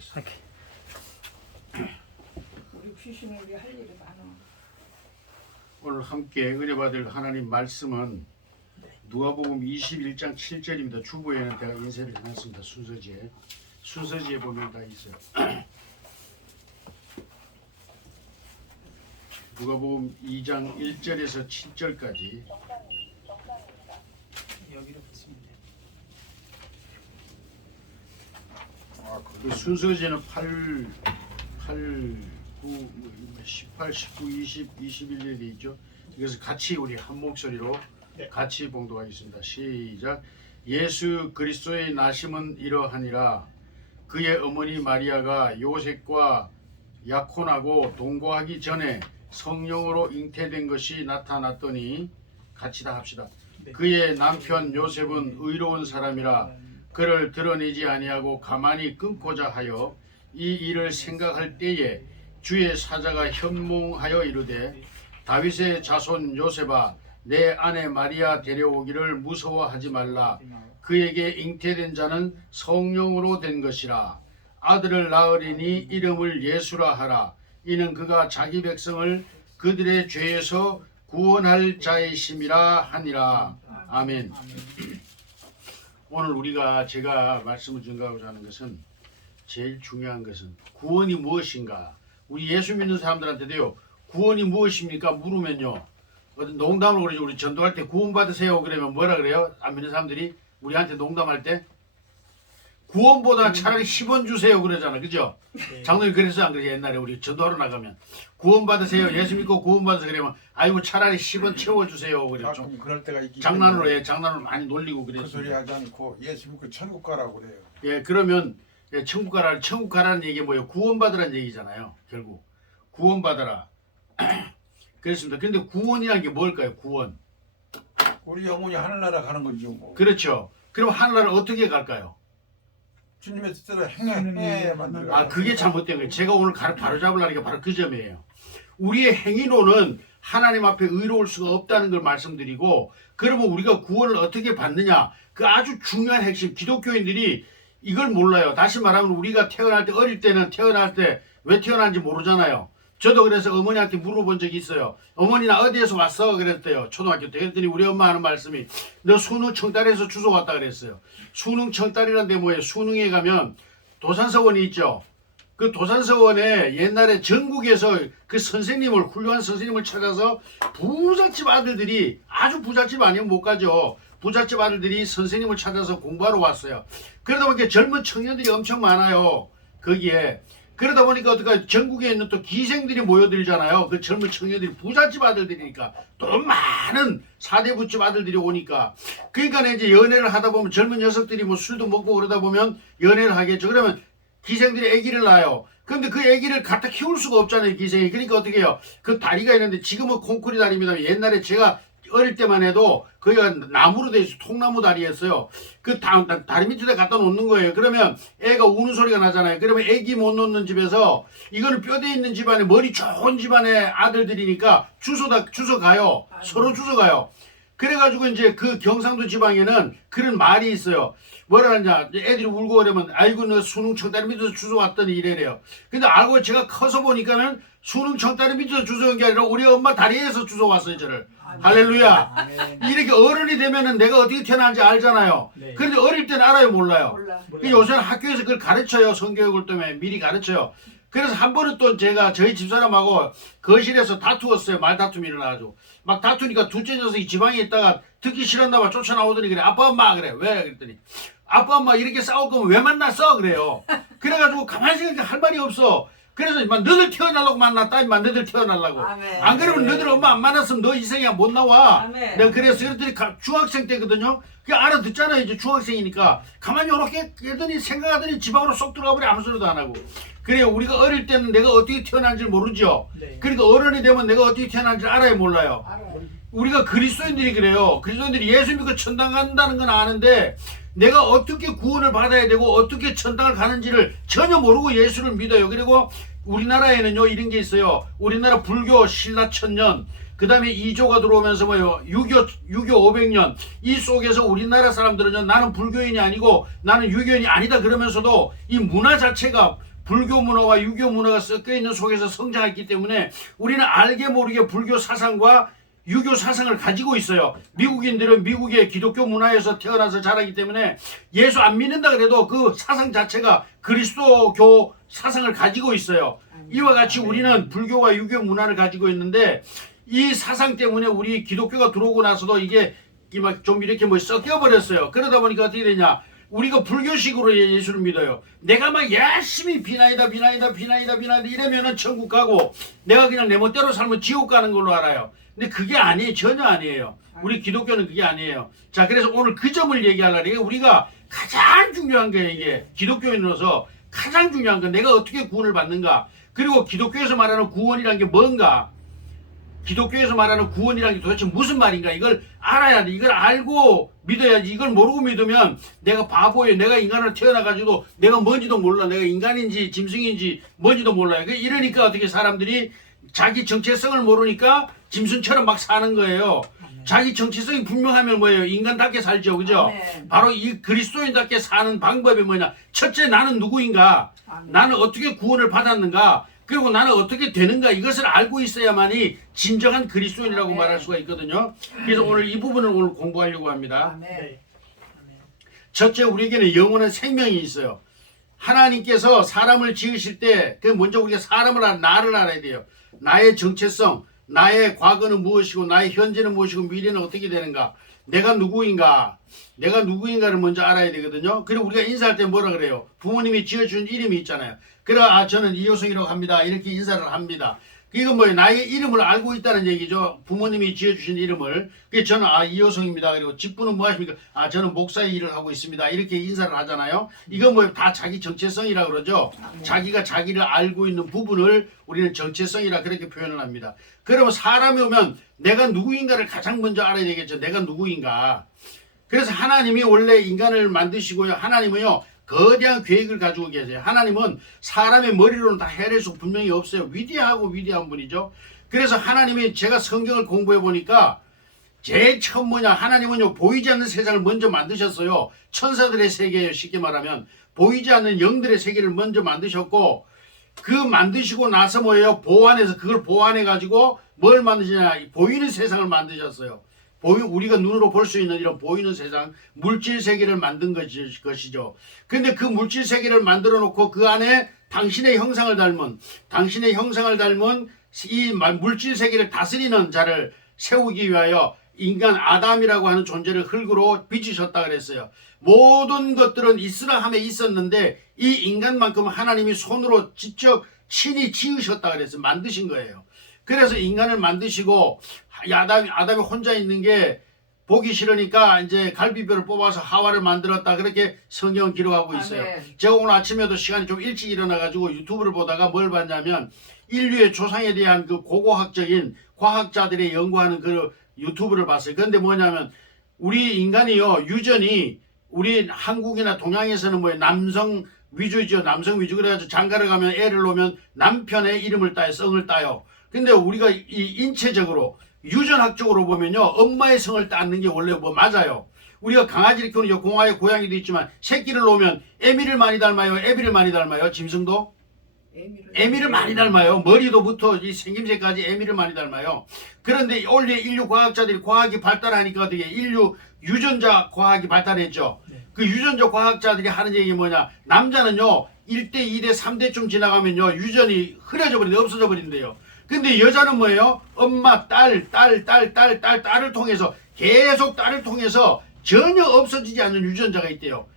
됐어. 우리 귀신은 우리 할 일이 많아. 오늘 함께 은혜 받을 하나님 말씀은 누가복음 21장 7절입니다. 주보에는 제가 인쇄를 해놨습니다. 순서지에 보면 다 있어요. 누가복음 2장 1절에서 7절까지 여기로 보시면 돼요. 그 순서지는 18, 19, 20, 21절에 있죠. 그래서 같이 우리 한 목소리로 같이 봉독하겠습니다. 시작. 예수 그리스도의 나심은 이러하니라. 그의 어머니 마리아가 요셉과 약혼하고 동거하기 전에 성령으로 잉태된 것이 나타났더니 같이 다 합시다. 그의 남편 요셉은 의로운 사람이라 그를 드러내지 아니하고 가만히 끊고자 하여 이 일을 생각할 때에 주의 사자가 현몽하여 이르되 다윗의 자손 요셉아 내 아내 마리아 데려오기를 무서워하지 말라. 그에게 잉태된 자는 성령으로 된 것이라. 아들을 낳으리니 이름을 예수라 하라. 이는 그가 자기 백성을 그들의 죄에서 구원할 자이심이라 하니라. 아멘. 오늘 제가 말씀을 증거하고자 하는 것은 제일 중요한 것은 구원이 무엇인가. 우리 예수 믿는 사람들한테도요. 구원이 무엇입니까? 물으면요. 어떤 농담으로 그러죠. 우리 전도할 때 구원 받으세요. 그러면 뭐라 그래요? 안 믿는 사람들이 우리한테 농담할 때 구원보다 차라리 10원 주세요 그러잖아. 그죠? 장로님 그래서 안 그래요? 옛날에 우리 전도하러 나가면 구원 받으세요. 예수 믿고 구원 받으세요. 그러면 아이고 차라리 10원 채워주세요. 그래요. 좀 그럴 때가 있기 장난으로 장난을 많이 놀리고 그 그랬어요. 소리 하지 않고 예수 믿고 천국 가라고 그래요. 예, 그러면 천국 가라는 얘기 뭐예요? 구원 받으라는 얘기잖아요. 결국 구원 받아라. 그렇습니다. 근데 구원이라는 게 뭘까요? 구원. 우리 영혼이 하늘나라 가는 거죠. 뭐. 그렇죠. 그럼 하늘나라 어떻게 갈까요? 주님의 뜻대로 행해 만들어. 아, 그게 잘못된 거예요. 제가 오늘 바로 잡으려는 게 바로 그 점이에요. 우리의 행위로는 하나님 앞에 의로울 수가 없다는 걸 말씀드리고, 그러면 우리가 구원을 어떻게 받느냐? 그 아주 중요한 핵심. 기독교인들이 이걸 몰라요. 다시 말하면 우리가 어릴 때는 태어날 때 왜 태어난지 모르잖아요. 저도 그래서 어머니한테 물어본 적이 있어요. 어머니 나 어디에서 왔어? 그랬대요. 초등학교 때. 그랬더니 우리 엄마 하는 말씀이 너 수능 청달에서 주소 왔다 그랬어요. 수능 청달이란 데 뭐예요? 수능에 가면 도산서원이 있죠. 그 도산서원에 옛날에 전국에서 그 훌륭한 선생님을 찾아서 부잣집 아들들이, 아주 부잣집 아니면 못 가죠. 부잣집 아들들이 선생님을 찾아서 공부하러 왔어요. 그러다 보니까 젊은 청년들이 엄청 많아요. 거기에. 그러다 보니까 어떡하 전국에 있는 또 기생들이 모여들잖아요. 그 젊은 청년들이 부잣집 아들들이니까 또 많은 사대부집 아들들이 오니까. 그러니까 이제 연애를 하다 보면 젊은 녀석들이 뭐 술도 먹고 그러다 보면 연애를 하겠죠. 그러면 기생들이 아기를 낳아요. 근데 그 아기를 갖다 키울 수가 없잖아요. 기생이. 그러니까 어떻게 해요? 그 다리가 있는데 지금은 콘크리트 다리입니다. 옛날에 제가 어릴 때만 해도 거기가 나무로 돼 있어. 통나무 다리였어요. 그 다리 밑에 갖다 놓는 거예요. 그러면 애가 우는 소리가 나잖아요. 그러면 애기 못 놓는 집에서 이거는 뼈대 있는 집안에 머리 좋은 집안의 아들들이니까 주워 가요. 서로 주워 가요. 그래가지고 이제 그 경상도 지방에는 그런 말이 있어요. 뭐라 하냐. 애들이 울고 그러면 아이고 너 수능 청다리 밑에서 주워 왔더니 이래래요. 근데 알고 제가 커서 보니까는 수능 청다리 밑에서 주워 온 게 아니라 우리 엄마 다리에서 주워 왔어요. 저를. 할렐루야. 이렇게 어른이 되면은 내가 어떻게 태어난지 알잖아요. 네. 그런데 어릴 때는 알아요, 몰라요? 몰라. 요새는 학교에서 그걸 가르쳐요. 성교육을 때문에 미리 가르쳐요. 그래서 한 번은 또 제가 저희 집사람하고 거실에서 다투었어요. 말다툼이 일어나가지고. 막 다투니까 둘째 녀석이 지방에 있다가 듣기 싫었나 봐 쫓아나오더니 그래. 아빠 엄마 그래. 왜? 그랬더니 아빠 엄마 이렇게 싸울 거면 왜 만났어? 그래요. 그래가지고 가만히 생각해 할 말이 없어. 그래서 막 너들 태어나려고 만났다. 임마 너들 태어나려고. 아멘. 안 그러면 너들 엄마 안 만났으면 너 이 생이야 못 나와. 아멘. 내가 그래서 그랬더니 중학생 때거든요. 그게 알아듣잖아요. 이제 중학생이니까. 가만히 이렇게 했더니 생각하더니 지방으로 쏙 들어가 버려. 아무 소리도 안 하고. 그래요. 우리가 어릴 때는 내가 어떻게 태어난지 모르죠. 네. 그러니까 어른이 되면 내가 어떻게 태어난지 알아요, 몰라요? 알아요. 우리가 그리스도인들이 그래요. 그리스도인들이 예수 믿고 천당 간다는 건 아는데 내가 어떻게 구원을 받아야 되고 어떻게 천당을 가는지를 전혀 모르고 예수를 믿어요. 그리고 우리나라에는요 이런 게 있어요. 우리나라 불교 신라천년, 그 다음에 이조가 들어오면서 뭐요 6.25 500년 이 속에서 우리나라 사람들은요 나는 불교인이 아니고 나는 유교인이 아니다 그러면서도 이 문화 자체가 불교 문화와 유교 문화가 섞여 있는 속에서 성장했기 때문에 우리는 알게 모르게 불교 사상과 유교 사상을 가지고 있어요. 미국인들은 미국의 기독교 문화에서 태어나서 자라기 때문에 예수 안 믿는다 그래도 그 사상 자체가 그리스도교 사상을 가지고 있어요. 이와 같이 우리는 불교와 유교 문화를 가지고 있는데 이 사상 때문에 우리 기독교가 들어오고 나서도 이게 막 좀 이렇게 뭐 섞여 버렸어요. 그러다 보니까 어떻게 되냐? 우리가 불교식으로 예수를 믿어요. 내가 막 열심히 비나이다 이러면은 천국 가고 내가 그냥 내 멋대로 살면 지옥 가는 걸로 알아요. 근데 그게 아니에요. 전혀 아니에요. 우리 기독교는 그게 아니에요. 자, 그래서 오늘 그 점을 얘기하려고 우리가 가장 중요한 게 이게 기독교인으로서 가장 중요한 건 내가 어떻게 구원을 받는가. 그리고 기독교에서 말하는 구원이란 게 뭔가. 기독교에서 말하는 구원이란 게 도대체 무슨 말인가 이걸 알아야 돼. 이걸 알고 믿어야지. 이걸 모르고 믿으면 내가 바보예요. 내가 인간으로 태어나가지고 내가 뭔지도 몰라. 내가 인간인지 짐승인지 뭔지도 몰라요. 이러니까 어떻게 사람들이 자기 정체성을 모르니까 짐승처럼 막 사는 거예요. 자기 정체성이 분명하면 뭐예요? 인간답게 살죠. 그죠? 아멘. 바로 이 그리스도인답게 사는 방법이 뭐냐? 첫째, 나는 누구인가? 아멘. 나는 어떻게 구원을 받았는가? 그리고 나는 어떻게 되는가? 이것을 알고 있어야만이 진정한 그리스도인이라고 아멘. 말할 수가 있거든요. 그래서 오늘 이 부분을 오늘 공부하려고 합니다. 아멘. 첫째, 우리에게는 영원한 생명이 있어요. 하나님께서 사람을 지으실 때, 그 먼저 우리가 사람을 나를 알아야 돼요. 나의 정체성, 나의 과거는 무엇이고, 나의 현재는 무엇이고, 미래는 어떻게 되는가. 내가 누구인가. 내가 누구인가를 먼저 알아야 되거든요. 그리고 우리가 인사할 때 뭐라 그래요? 부모님이 지어준 이름이 있잖아요. 그래, 저는 이효성이라고 합니다. 이렇게 인사를 합니다. 이건 뭐예요? 나의 이름을 알고 있다는 얘기죠. 부모님이 지어주신 이름을. 그래서 저는 이효성입니다. 그리고 직분은 뭐 하십니까? 저는 목사의 일을 하고 있습니다. 이렇게 인사를 하잖아요. 이건 뭐예요? 다 자기 정체성이라고 그러죠. 자기가 자기를 알고 있는 부분을 우리는 정체성이라 그렇게 표현을 합니다. 그러면 사람이 오면 내가 누구인가를 가장 먼저 알아야 되겠죠. 내가 누구인가. 그래서 하나님이 원래 인간을 만드시고요. 하나님은요. 거대한 계획을 가지고 계세요. 하나님은 사람의 머리로는 다 해낼 수 분명히 없어요. 위대한 분이죠. 그래서 하나님이 제가 성경을 공부해 보니까 제일 처음 뭐냐. 하나님은요. 보이지 않는 세상을 먼저 만드셨어요. 천사들의 세계예요. 쉽게 말하면. 보이지 않는 영들의 세계를 먼저 만드셨고 그 만드시고 나서 뭐예요? 보완해서 그걸 보완해 가지고 뭘 만드시냐. 보이는 세상을 만드셨어요. 우리가 눈으로 볼 수 있는 이런 보이는 세상, 물질 세계를 만든 것이죠. 근데 그 물질 세계를 만들어 놓고 그 안에 당신의 형상을 닮은 이 물질 세계를 다스리는 자를 세우기 위하여 인간 아담이라고 하는 존재를 흙으로 빚으셨다 그랬어요. 모든 것들은 있으라 함에 있었는데 이 인간만큼 하나님이 손으로 직접 친히 지으셨다 그랬어요. 만드신 거예요. 그래서 인간을 만드시고 아담이 혼자 있는 게 보기 싫으니까 이제 갈비뼈를 뽑아서 하와를 만들었다. 그렇게 성경은 기록하고 있어요. 아멘. 제가 오늘 아침에도 시간이 좀 일찍 일어나가지고 유튜브를 보다가 뭘 봤냐면 인류의 조상에 대한 그 고고학적인 과학자들이 연구하는 그 유튜브를 봤어요. 그런데 뭐냐면 우리 인간이요. 유전이 우리 한국이나 동양에서는 뭐 남성 위주죠. 남성 위주. 그래가지고 장가를 가면 애를 놓으면 남편의 이름을 따요. 성을 따요. 근데 우리가 이 인체적으로 유전학적으로 보면요. 엄마의 성을 따는 게 원래 뭐 맞아요. 우리가 강아지를 키우는 공화의 고양이도 있지만 새끼를 놓으면 애미를 많이 닮아요. 애비를 많이 닮아요. 짐승도 애미를 많이 닮아요. 머리도부터 이 생김새까지 애미를 많이 닮아요. 그런데 원래 인류 과학자들이 과학이 발달하니까 어떻게 인류 유전자 과학이 발달했죠. 그 유전자 과학자들이 하는 얘기 뭐냐. 남자는요. 1대, 2대, 3대쯤 지나가면요. 유전이 흐려져 버린대. 없어져 버린대요. 근데 여자는 뭐예요? 엄마, 딸을 통해서 계속 딸을 통해서 전혀 없어지지 않는 유전자가 있대요.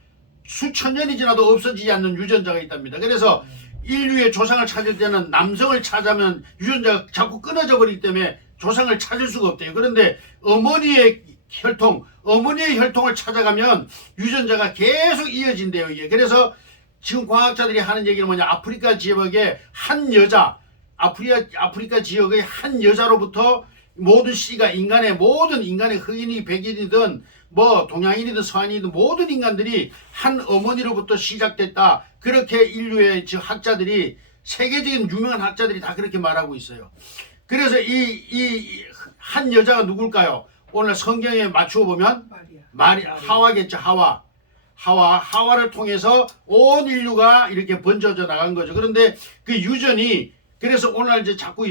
수천 년이 지나도 없어지지 않는 유전자가 있답니다. 그래서 인류의 조상을 찾을 때는 남성을 찾으면 유전자가 자꾸 끊어져 버리기 때문에 조상을 찾을 수가 없대요. 그런데 어머니의 혈통을 찾아가면 유전자가 계속 이어진대요. 이게. 그래서 지금 과학자들이 하는 얘기는 뭐냐. 아프리카 지역의 한 여자 아프리카 지역의 한 여자로부터 모든 씨가 모든 인간의 흑인이 백인이든 뭐 동양인이든 서양인이든 모든 인간들이 한 어머니로부터 시작됐다. 그렇게 인류의 학자들이 세계적인 유명한 학자들이 다 그렇게 말하고 있어요. 그래서 이 한 여자가 누굴까요? 오늘 성경에 맞추어 보면 하와겠죠. 하와를 통해서 온 인류가 이렇게 번져져 나간 거죠. 그런데 그 유전이 그래서 오늘 이제 자꾸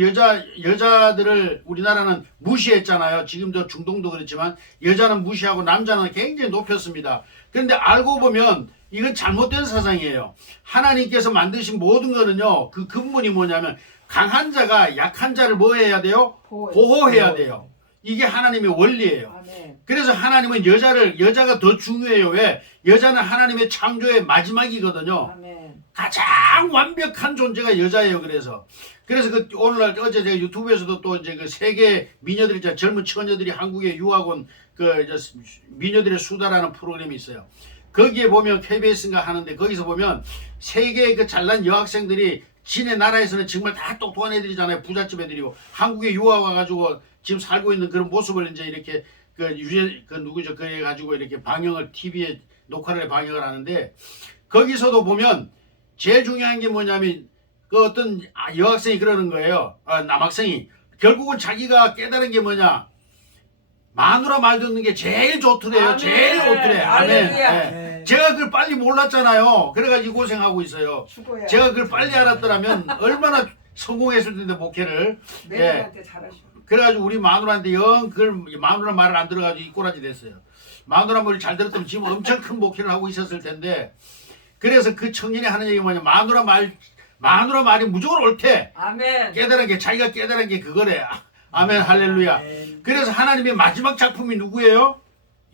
여자들을 우리나라는 무시했잖아요. 지금도 중동도 그렇지만 여자는 무시하고 남자는 굉장히 높였습니다. 그런데 알고 보면 이건 잘못된 사상이에요. 하나님께서 만드신 모든 거는요. 그 근본이 뭐냐면 강한 자가 약한 자를 뭐 해야 돼요? 보호해야 돼요. 이게 하나님의 원리예요. 아멘. 그래서 하나님은 여자가 더 중요해요. 왜? 여자는 하나님의 창조의 마지막이거든요. 아멘. 가장 완벽한 존재가 여자예요. 그래서 그 오늘날 어제 제가 유튜브에서도 또 이제 그 세계 미녀들이 있잖아요. 젊은 처녀들이 한국에 유학 온 그 미녀들의 수다라는 프로그램이 있어요. 거기에 보면 KBS인가 하는데 거기서 보면 세계 그 잘난 여학생들이 지네 나라에서는 정말 다 똑똑한 애들이잖아요. 부잣집 애들이고 한국에 유학 와가지고 지금 살고 있는 그런 모습을 이제 이렇게 누구죠? 그래 가지고 이렇게 방영을 TV에 녹화를 방영을 하는데 거기서도 보면 제일 중요한 게 뭐냐면 그 어떤 여학생이 그러는 거예요. 남학생이 결국은 자기가 깨달은 게 뭐냐? 마누라 말 듣는 게 제일 좋더래요. 아멘. 제일 좋더래. 아멘. 할렐루야. 네. 제가 그걸 빨리 몰랐잖아요. 그래가지고 고생하고 있어요. 죽어야. 제가 그걸 빨리 알았더라면 얼마나 성공했을 텐데 목회를. 매일한테 잘하셔. 그래가지고 우리 마누라한테 영 그걸 마누라 말을 안 들어가지고 이 꼬라지 됐어요. 마누라 말을 잘 들었다면 지금 엄청 큰 목회를 하고 있었을 텐데. 그래서 그 청년이 하는 얘기가 뭐냐? 마누라 말이 무조건 옳대. 아멘. 깨달은 게 자기가 깨달은 게 그거래. 아멘 할렐루야. 그래서 하나님의 마지막 작품이 누구예요?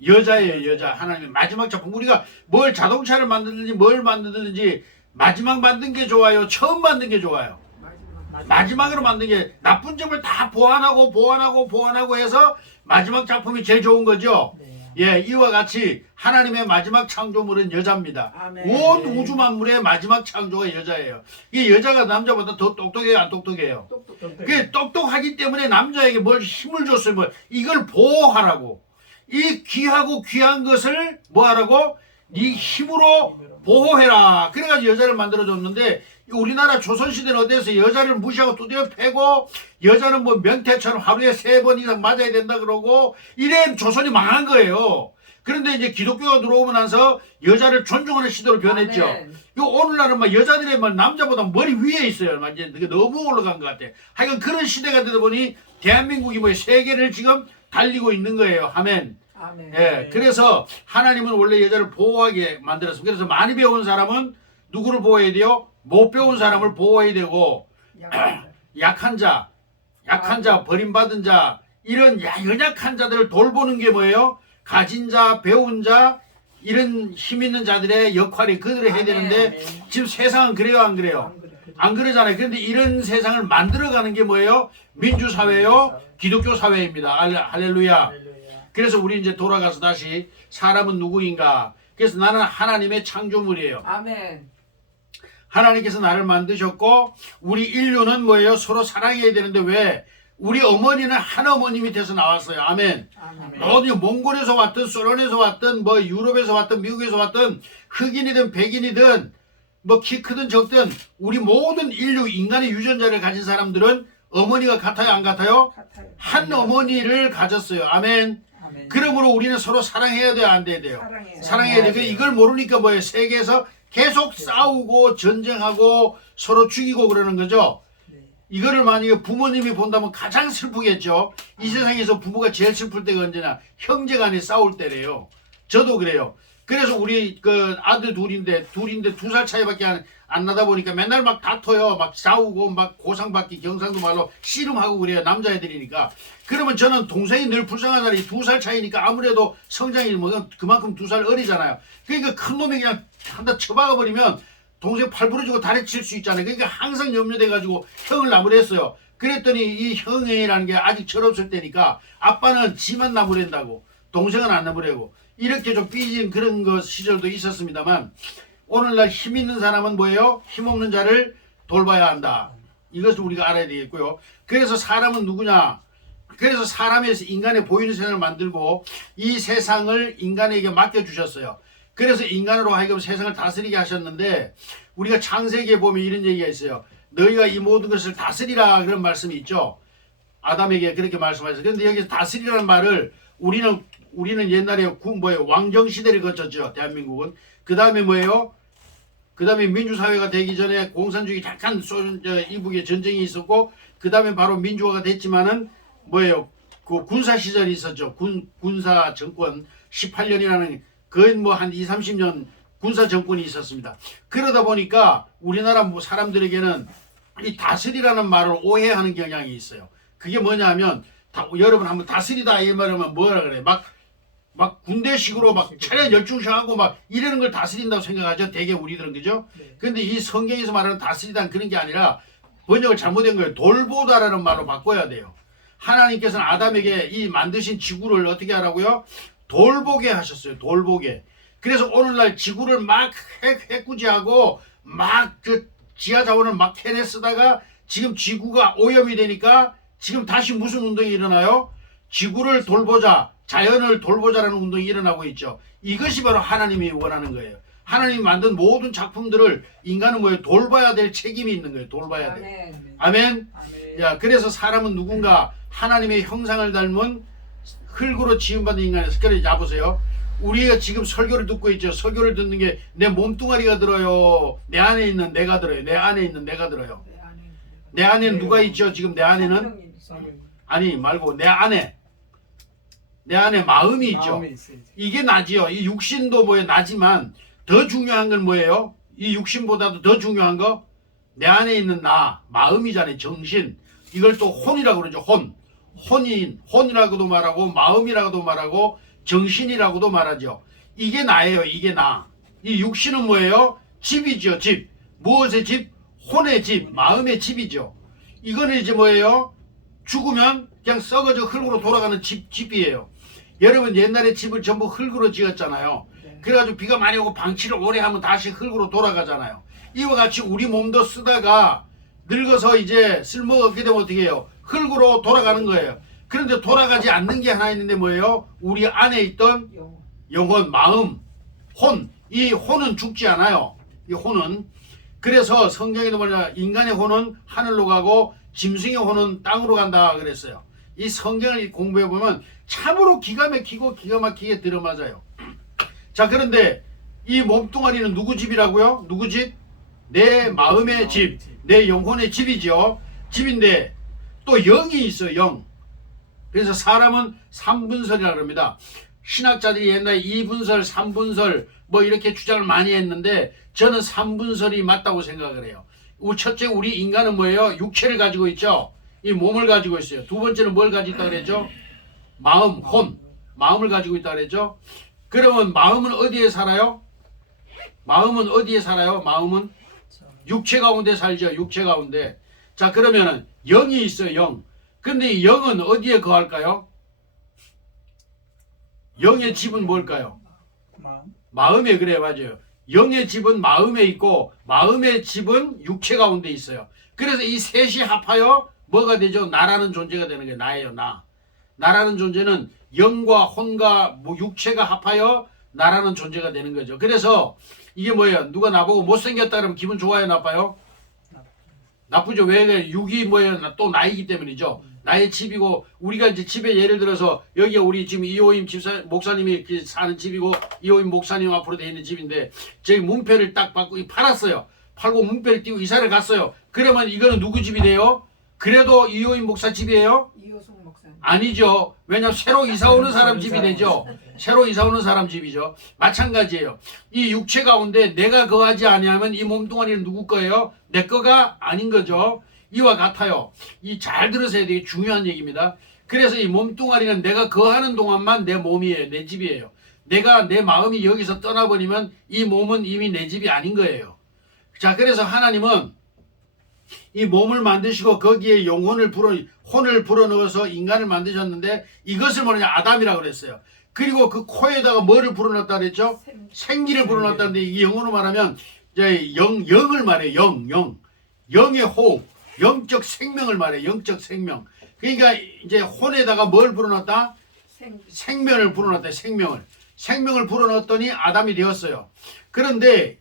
여자예요. 여자. 하나님의 마지막 작품. 우리가 뭘 자동차를 만들든지 뭘 만들든지 마지막 만든 게 좋아요? 처음 만든 게 좋아요? 마지막으로 만든 게 나쁜 점을 다 보완하고 해서 마지막 작품이 제일 좋은 거죠. 예, 이와 같이 하나님의 마지막 창조물은 여자입니다. 아멘. 온 우주 만물의 마지막 창조가 여자예요. 이 여자가 남자보다 더 똑똑해요, 안 똑똑해요? 그 똑똑하기 때문에 남자에게 뭘 힘을 줬어요. 뭐 이걸 보호하라고. 이 귀하고 귀한 것을 뭐 하라고? 네 힘으로 보호해라. 그래가지고 여자를 만들어줬는데 우리나라 조선시대는 어때서 여자를 무시하고 두드려 패고 여자는 뭐 명태처럼 하루에 3번 이상 맞아야 된다 그러고 이래 조선이 망한 거예요. 그런데 이제 기독교가 들어오고 나서 여자를 존중하는 시대로 변했죠. 아멘. 이 오늘날은 막 여자들이 막 남자보다 머리 위에 있어요. 완전 그게 너무 올라간 것 같아. 하여간 그런 시대가 되다 보니 대한민국이 뭐 세계를 지금 달리고 있는 거예요. 아멘. 아멘. 예, 그래서 하나님은 원래 여자를 보호하게 만들었습니다. 그래서 많이 배운 사람은 누구를 보호해야 돼요? 못 배운 사람을 보호해야 되고 약한 자, 버림받은 자 이런 연약한 자들을 돌보는 게 뭐예요? 가진 자, 배운 자 이런 힘 있는 자들의 역할이 그들을 해야 되는데 지금 세상은 그래요, 안 그래요? 안 그러잖아요. 그런데 이런 세상을 만들어가는 게 뭐예요? 민주사회요, 기독교 사회입니다. 할렐루야. 그래서 우리 이제 돌아가서 다시 사람은 누구인가? 그래서 나는 하나님의 창조물이에요. 아멘. 하나님께서 나를 만드셨고 우리 인류는 뭐예요? 서로 사랑해야 되는데 왜? 우리 어머니는 한 어머니 밑에서 나왔어요. 아멘. 아멘. 어디 몽골에서 왔든 소련에서 왔든 뭐 유럽에서 왔든 미국에서 왔든 흑인이든 백인이든 뭐 키 크든 적든 우리 모든 인류 인간의 유전자를 가진 사람들은 어머니가 같아요, 안 같아요? 같아요. 한 어머니를 가졌어요. 아멘. 아멘. 그러므로 우리는 서로 사랑해야 돼요, 안 돼야 돼요? 사랑해야 돼요. 돼요. 이걸 모르니까 뭐예요? 세계에서 계속 싸우고 전쟁하고 서로 죽이고 그러는 거죠. 이거를 만약에 부모님이 본다면 가장 슬프겠죠. 이 세상에서 부부가 제일 슬플 때가 언제나 형제간에 싸울 때래요. 저도 그래요. 그래서 우리 그 아들 둘인데 2살 차이밖에 안 나다 보니까 맨날 막 다퉈요. 막 싸우고 막 고상받기 경상도 말로 씨름하고 그래요. 남자애들이니까. 그러면 저는 동생이 늘 불쌍하잖아요. 2살 차이니까 아무래도 성장이 뭐 그만큼 2살 어리잖아요. 그러니까 큰 놈이 그냥 한다 쳐박아 버리면 동생 팔 부러지고 다리 칠 수 있잖아요. 그러니까 항상 염려돼가지고 형을 나무랬어요. 그랬더니 이 형이라는 게 아직 철없을 때니까 아빠는 지만 나무랜다고 동생은 안 나무래고 이렇게 좀 삐진 그런 거 시절도 있었습니다만 오늘날 힘 있는 사람은 뭐예요? 힘 없는 자를 돌봐야 한다. 이것을 우리가 알아야 되겠고요. 그래서 사람은 누구냐? 그래서 사람에서 인간의 보이는 세상을 만들고 이 세상을 인간에게 맡겨주셨어요. 그래서 인간으로 하여금 세상을 다스리게 하셨는데 우리가 창세기에 보면 이런 얘기가 있어요. 너희가 이 모든 것을 다스리라 그런 말씀이 있죠. 아담에게 그렇게 말씀하셨어요. 그런데 여기서 다스리라는 말을 우리는 우리는 옛날에 왕정 시대를 거쳤죠. 대한민국은. 그 다음에 뭐예요? 그 다음에 민주사회가 되기 전에 공산주의 잠깐 이북에 전쟁이 있었고, 그 다음에 바로 민주화가 됐지만은 뭐예요? 그 군사 시절이 있었죠. 군사 정권 18년이라는 거의 뭐 한 2, 30년 군사 정권이 있었습니다. 그러다 보니까 우리나라 뭐 사람들에게는 이 다스리라는 말을 오해하는 경향이 있어요. 그게 뭐냐면 여러분 한번 다스리다 이 말하면 뭐라 그래? 막 군대식으로 막 차례 열중시하고 막 이러는 걸 다스린다고 생각하죠. 대개 우리들은 그죠? 근데 이 성경에서 말하는 다스리다는 그런 게 아니라 번역을 잘못된 거예요. 돌보다라는 말로 바꿔야 돼요. 하나님께서는 아담에게 이 만드신 지구를 어떻게 하라고요? 돌보게 하셨어요. 돌보게. 그래서 오늘날 지구를 막 해꾸지하고 막 그 지하 자원을 막 캐내 쓰다가 지금 지구가 오염이 되니까 지금 다시 무슨 운동이 일어나요? 지구를 돌보자, 자연을 돌보자라는 운동이 일어나고 있죠. 이것이 바로 하나님이 원하는 거예요. 하나님이 만든 모든 작품들을 인간은 뭐예요? 돌봐야 될 책임이 있는 거예요. 돌봐야 돼. 아멘. 야, 그래서 사람은 누군가 하나님의 형상을 닮은 흙으로 지음받은 인간에서 그래 잡으세요. 우리가 지금 설교를 듣고 있죠. 설교를 듣는 게 내 몸뚱아리가 들어요. 내 안에 있는 내가 들어요. 내 안에 있는 내가 들어요. 내 안에는 누가 있죠? 지금 내 안에는 아니 말고 내 안에 마음이 있죠. 이게 나지요. 이 육신도 뭐예요? 나지만 더 중요한 건 뭐예요? 이 육신보다도 더 중요한 거 내 안에 있는 나, 마음이잖아요. 정신. 이걸 또 혼이라고 그러죠. 혼이라고도 말하고 마음이라고도 말하고 정신이라고도 말하죠. 이게 나예요. 이게 나. 이 육신은 뭐예요? 집이죠. 집. 무엇의 집? 혼의 집. 마음의 집이죠. 이거는 이제 뭐예요? 죽으면 그냥 썩어져 흙으로 돌아가는 집이에요. 여러분 옛날에 집을 전부 흙으로 지었잖아요. 그래가지고 비가 많이 오고 방치를 오래 하면 다시 흙으로 돌아가잖아요. 이와 같이 우리 몸도 쓰다가 늙어서 이제 쓸모없게 되면 어떻게 해요? 흙으로 돌아가는 거예요. 그런데 돌아가지 않는 게 하나 있는데 뭐예요? 우리 안에 있던 영혼, 마음, 혼. 이 혼은 죽지 않아요. 이 혼은. 그래서 성경에도 뭐냐, 인간의 혼은 하늘로 가고 짐승의 혼은 땅으로 간다 그랬어요. 이 성경을 공부해 보면 참으로 기가 막히고 기가 막히게 들어맞아요. 자, 그런데 이 몸뚱아리는 누구 집이라고요? 누구 집? 내 마음의 집, 내 영혼의 집이죠. 집인데 또 영이 있어요. 영. 그래서 사람은 3분설이라고 합니다. 신학자들이 옛날에 2분설, 3분설 뭐 이렇게 주장을 많이 했는데 저는 3분설이 맞다고 생각을 해요. 첫째, 우리 인간은 뭐예요? 육체를 가지고 있죠. 이 몸을 가지고 있어요. 두 번째는 뭘 가지고 있다고 그랬죠? 마음, 혼. 마음을 가지고 있다고 그랬죠. 그러면 마음은 어디에 살아요? 마음은 어디에 살아요? 마음은 육체 가운데 살죠. 육체 가운데. 자, 그러면은 영이 있어요. 영. 근데 이 영은 어디에 거할까요? 영의 집은 뭘까요? 마음에. 그래, 맞아요. 영의 집은 마음에 있고 마음의 집은 육체 가운데 있어요. 그래서 이 셋이 합하여 뭐가 되죠? 나라는 존재가 되는 게 나예요. 나라는 존재는 영과 혼과 육체가 합하여 나라는 존재가 되는 거죠. 그래서 이게 뭐예요? 누가 나보고 못생겼다 그러면 기분 좋아요? 나빠요? 나쁘죠. 왜? 육이 뭐예요? 또 나이기 때문이죠. 나의 집이고 우리가 이제 집에 예를 들어서 여기가 우리 지금 이호임 목사님이 사는 집이고 이호임 목사님 앞으로 돼 있는 집인데 저희 문패를 딱 받고 팔았어요. 팔고 문패를 띄고 이사를 갔어요. 그러면 이거는 누구 집이 돼요? 그래도 이호임 목사 집이에요? 이호숙 목사님. 아니죠. 왜냐하면 새로 이사 오는 사람 집이 되죠. 새로 이사 오는 사람 집이죠. 마찬가지예요. 이 육체 가운데 내가 거하지 아니하면 이 몸뚱아리는 누구 거예요? 내 거가 아닌 거죠. 이와 같아요. 이 잘 들으셔야 되게 중요한 얘기입니다. 그래서 이 몸뚱아리는 내가 거하는 동안만 내 몸이에요. 내 집이에요. 내가 내 마음이 여기서 떠나버리면 이 몸은 이미 내 집이 아닌 거예요. 자, 그래서 하나님은 이 몸을 만드시고 거기에 혼을 불어넣어서 인간을 만드셨는데 이것을 뭐냐? 아담이라고 그랬어요. 그리고 그 코에다가 뭐를 불어넣었다 그랬죠? 생기를 불어넣었다는데 이게 영어로 말하면 이제 영을 말해요. 영의 호흡, 영적 생명을 말해요. 영적 생명. 그러니까 이제 혼에다가 뭘 불어넣었다? 생명을 불어넣었다. 생명을 불어넣었더니 아담이 되었어요. 그런데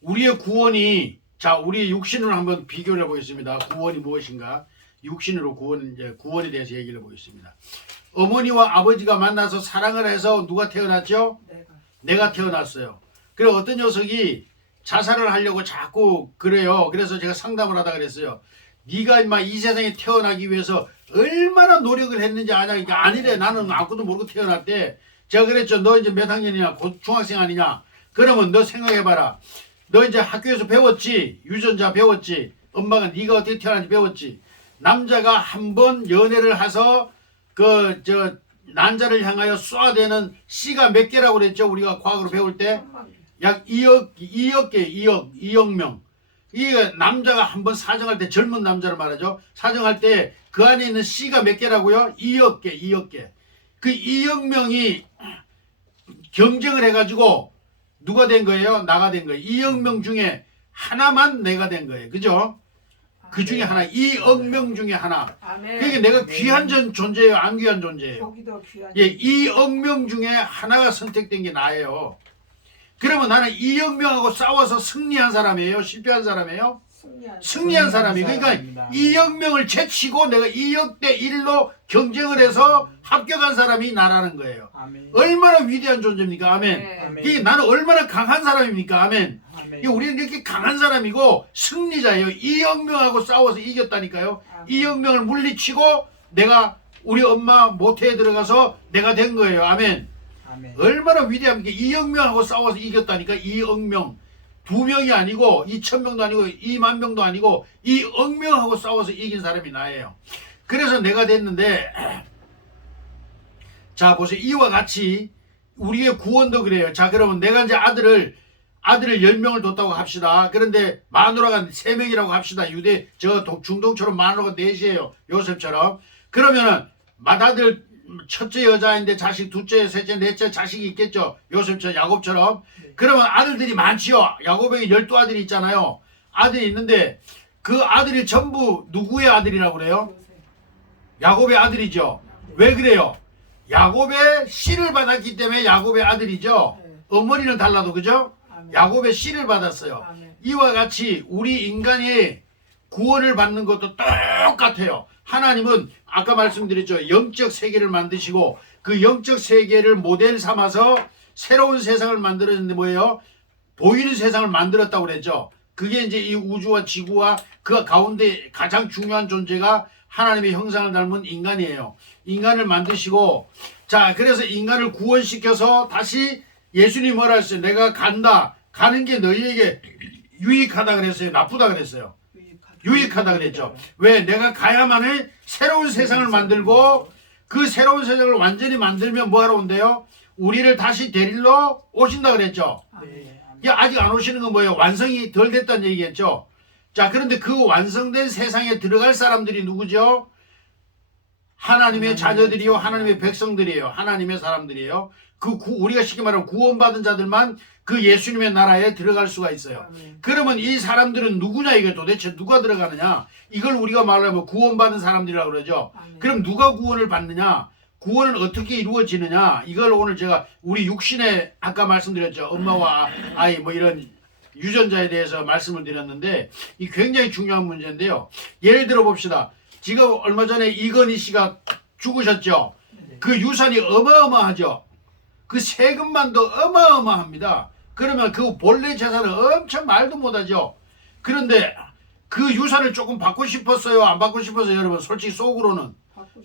우리의 구원이, 자, 우리의 육신을 한번 비교를 해보겠습니다. 구원이 무엇인가? 육신으로 구원에 대해서 얘기를 보겠습니다. 어머니와 아버지가 만나서 사랑을 해서 누가 태어났죠? 내가 태어났어요. 그래 어떤 녀석이 자살을 하려고 자꾸 그래요. 그래서 제가 상담을 하다 그랬어요. 네가 임마 이 세상에 태어나기 위해서 얼마나 노력을 했는지 아냐? 그러니까 아니래. 나는 아무것도 모르고 태어났대. 제가 그랬죠. 너 이제 몇 학년이냐? 곧 중학생 아니냐? 그러면 너 생각해봐라. 너 이제 학교에서 배웠지? 유전자 배웠지? 엄마가 네가 어떻게 태어났는지 배웠지? 남자가 한 번 연애를 해서 난자를 향하여 쏴대는 씨가 몇 개라고 그랬죠? 우리가 과학으로 배울 때 약 2억 명. 이게 남자가 한 번 사정할 때 젊은 남자를 말하죠. 사정할 때 그 안에 있는 씨가 몇 개라고요? 2억 개. 그 2억 명이 경쟁을 해가지고 누가 된 거예요? 나가 된 거예요. 2억 명 중에 하나만 내가 된 거예요. 그죠? 그 중에 하나, 2억 명 중에 하나. 그러니까 내가 귀한 존재예요? 안 귀한 존재예요? 거기도 귀한. 예, 2억 명 중에 하나가 선택된 게 나예요. 그러면 나는 2억 명하고 싸워서 승리한 사람이에요? 실패한 사람이에요? 승리한 사람이. 그러니까 2억 명을 제치고 내가 2억 대 1로 경쟁을 해서 합격한 사람이 나라는 거예요. 아멘. 얼마나 위대한 존재입니까? 아멘. 네. 아멘. 나는 얼마나 강한 사람입니까? 아멘. 아멘. 우리는 이렇게 강한 사람이고 승리자예요. 2억 명하고 싸워서 이겼다니까요. 아멘. 2억 명을 물리치고 내가 우리 엄마 모태에 들어가서 내가 된 거예요. 아멘. 아멘. 얼마나 위대합니까? 2억 명하고 싸워서 이겼다니까. 2억 명. 2명이 아니고 2,000명도 아니고 2만 명도 아니고 2억 명하고 싸워서 이긴 사람이 나예요. 그래서 내가 됐는데 자 보세요. 이와 같이 우리의 구원도 그래요. 자 그러면 내가 이제 아들을 10명을 뒀다고 합시다. 그런데 마누라가 3명이라고 합시다. 중동처럼 마누라가 4이에요. 요셉처럼. 그러면은 맏아들 첫째 여자인데 자식 둘째, 셋째, 넷째 자식이 있겠죠. 요셉처럼 야곱처럼. 그러면 아들들이 많지요. 야곱에게 12아들이 있잖아요. 아들이 있는데 그 아들이 전부 누구의 아들이라고 그래요? 야곱의 아들이죠. 왜 그래요? 야곱의 씨를 받았기 때문에 야곱의 아들이죠. 어머니는 달라도 그죠? 야곱의 씨를 받았어요. 이와 같이 우리 인간이 구원을 받는 것도 똑같아요. 하나님은 아까 말씀드렸죠. 영적 세계를 만드시고 그 영적 세계를 모델 삼아서 새로운 세상을 만들었는데 뭐예요? 보이는 세상을 만들었다고 그랬죠. 그게 이제 이 우주와 지구와 그 가운데 가장 중요한 존재가 하나님의 형상을 닮은 인간이에요. 인간을 만드시고 자 그래서 인간을 구원시켜서 다시 예수님이 뭐라 했어요? 내가 간다. 가는 게 너희에게 유익하다 그랬어요? 나쁘다 그랬어요? 유익하다 그랬죠. 왜? 내가 가야만을 새로운 세상을 만들고 그 새로운 세상을 완전히 만들면 뭐하러 온대요? 우리를 다시 데리러 오신다 그랬죠. 네. 아직 안 오시는 건 뭐예요? 완성이 덜 됐다는 얘기겠죠. 자 그런데 그 완성된 세상에 들어갈 사람들이 누구죠? 하나님의 자녀들이요. 하나님의 백성들이에요. 하나님의 사람들이에요. 우리가 쉽게 말하면 구원받은 자들만 그 예수님의 나라에 들어갈 수가 있어요. 그러면 이 사람들은 누구냐 이게 도대체 누가 들어가느냐? 이걸 우리가 말하면 구원받은 사람들이라고 그러죠. 그럼 누가 구원을 받느냐? 구원은 어떻게 이루어지느냐? 이걸 오늘 제가 우리 육신의 아까 말씀드렸죠. 엄마와 아이 뭐 이런 유전자에 대해서 말씀을 드렸는데 이 굉장히 중요한 문제인데요. 예를 들어 봅시다. 지금 얼마 전에 이건희 씨가 죽으셨죠. 그 유산이 어마어마하죠. 그 세금만도 어마어마합니다. 그러면 그 본래 재산은 엄청 말도 못하죠. 그런데 그 유산을 조금 받고 싶었어요? 안 받고 싶었어요? 여러분 솔직히 속으로는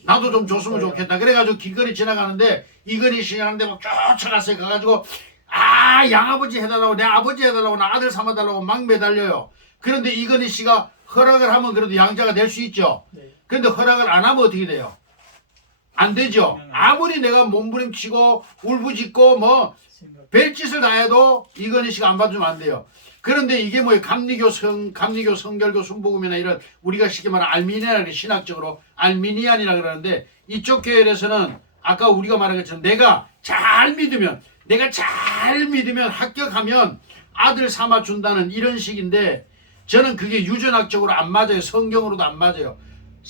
나도 좀 줬으면 좋겠다. 그래가지고 길거리 지나가는데 이건희 씨 하는데 막 쫓아갔어요. 가가지고 양아버지 해달라고 내 아버지 해달라고 나 아들 삼아달라고 막 매달려요. 그런데 이건희 씨가 허락을 하면 그래도 양자가 될 수 있죠. 그런데 허락을 안 하면 어떻게 돼요? 안 되죠. 아무리 내가 몸부림치고 울부짖고 뭐 별짓을 다 해도 이건희 씨가 안 받으면 안 돼요. 그런데 이게 뭐예요? 감리교 성결교 순복음이나 이런 우리가 쉽게 말하는 알미니안이라고 신학적으로 알미니안이라 그러는데 이쪽 계열에서는 아까 우리가 말한 것처럼 내가 잘 믿으면 합격하면 아들 삼아 준다는 이런 식인데 저는 그게 유전학적으로 안 맞아요. 성경으로도 안 맞아요.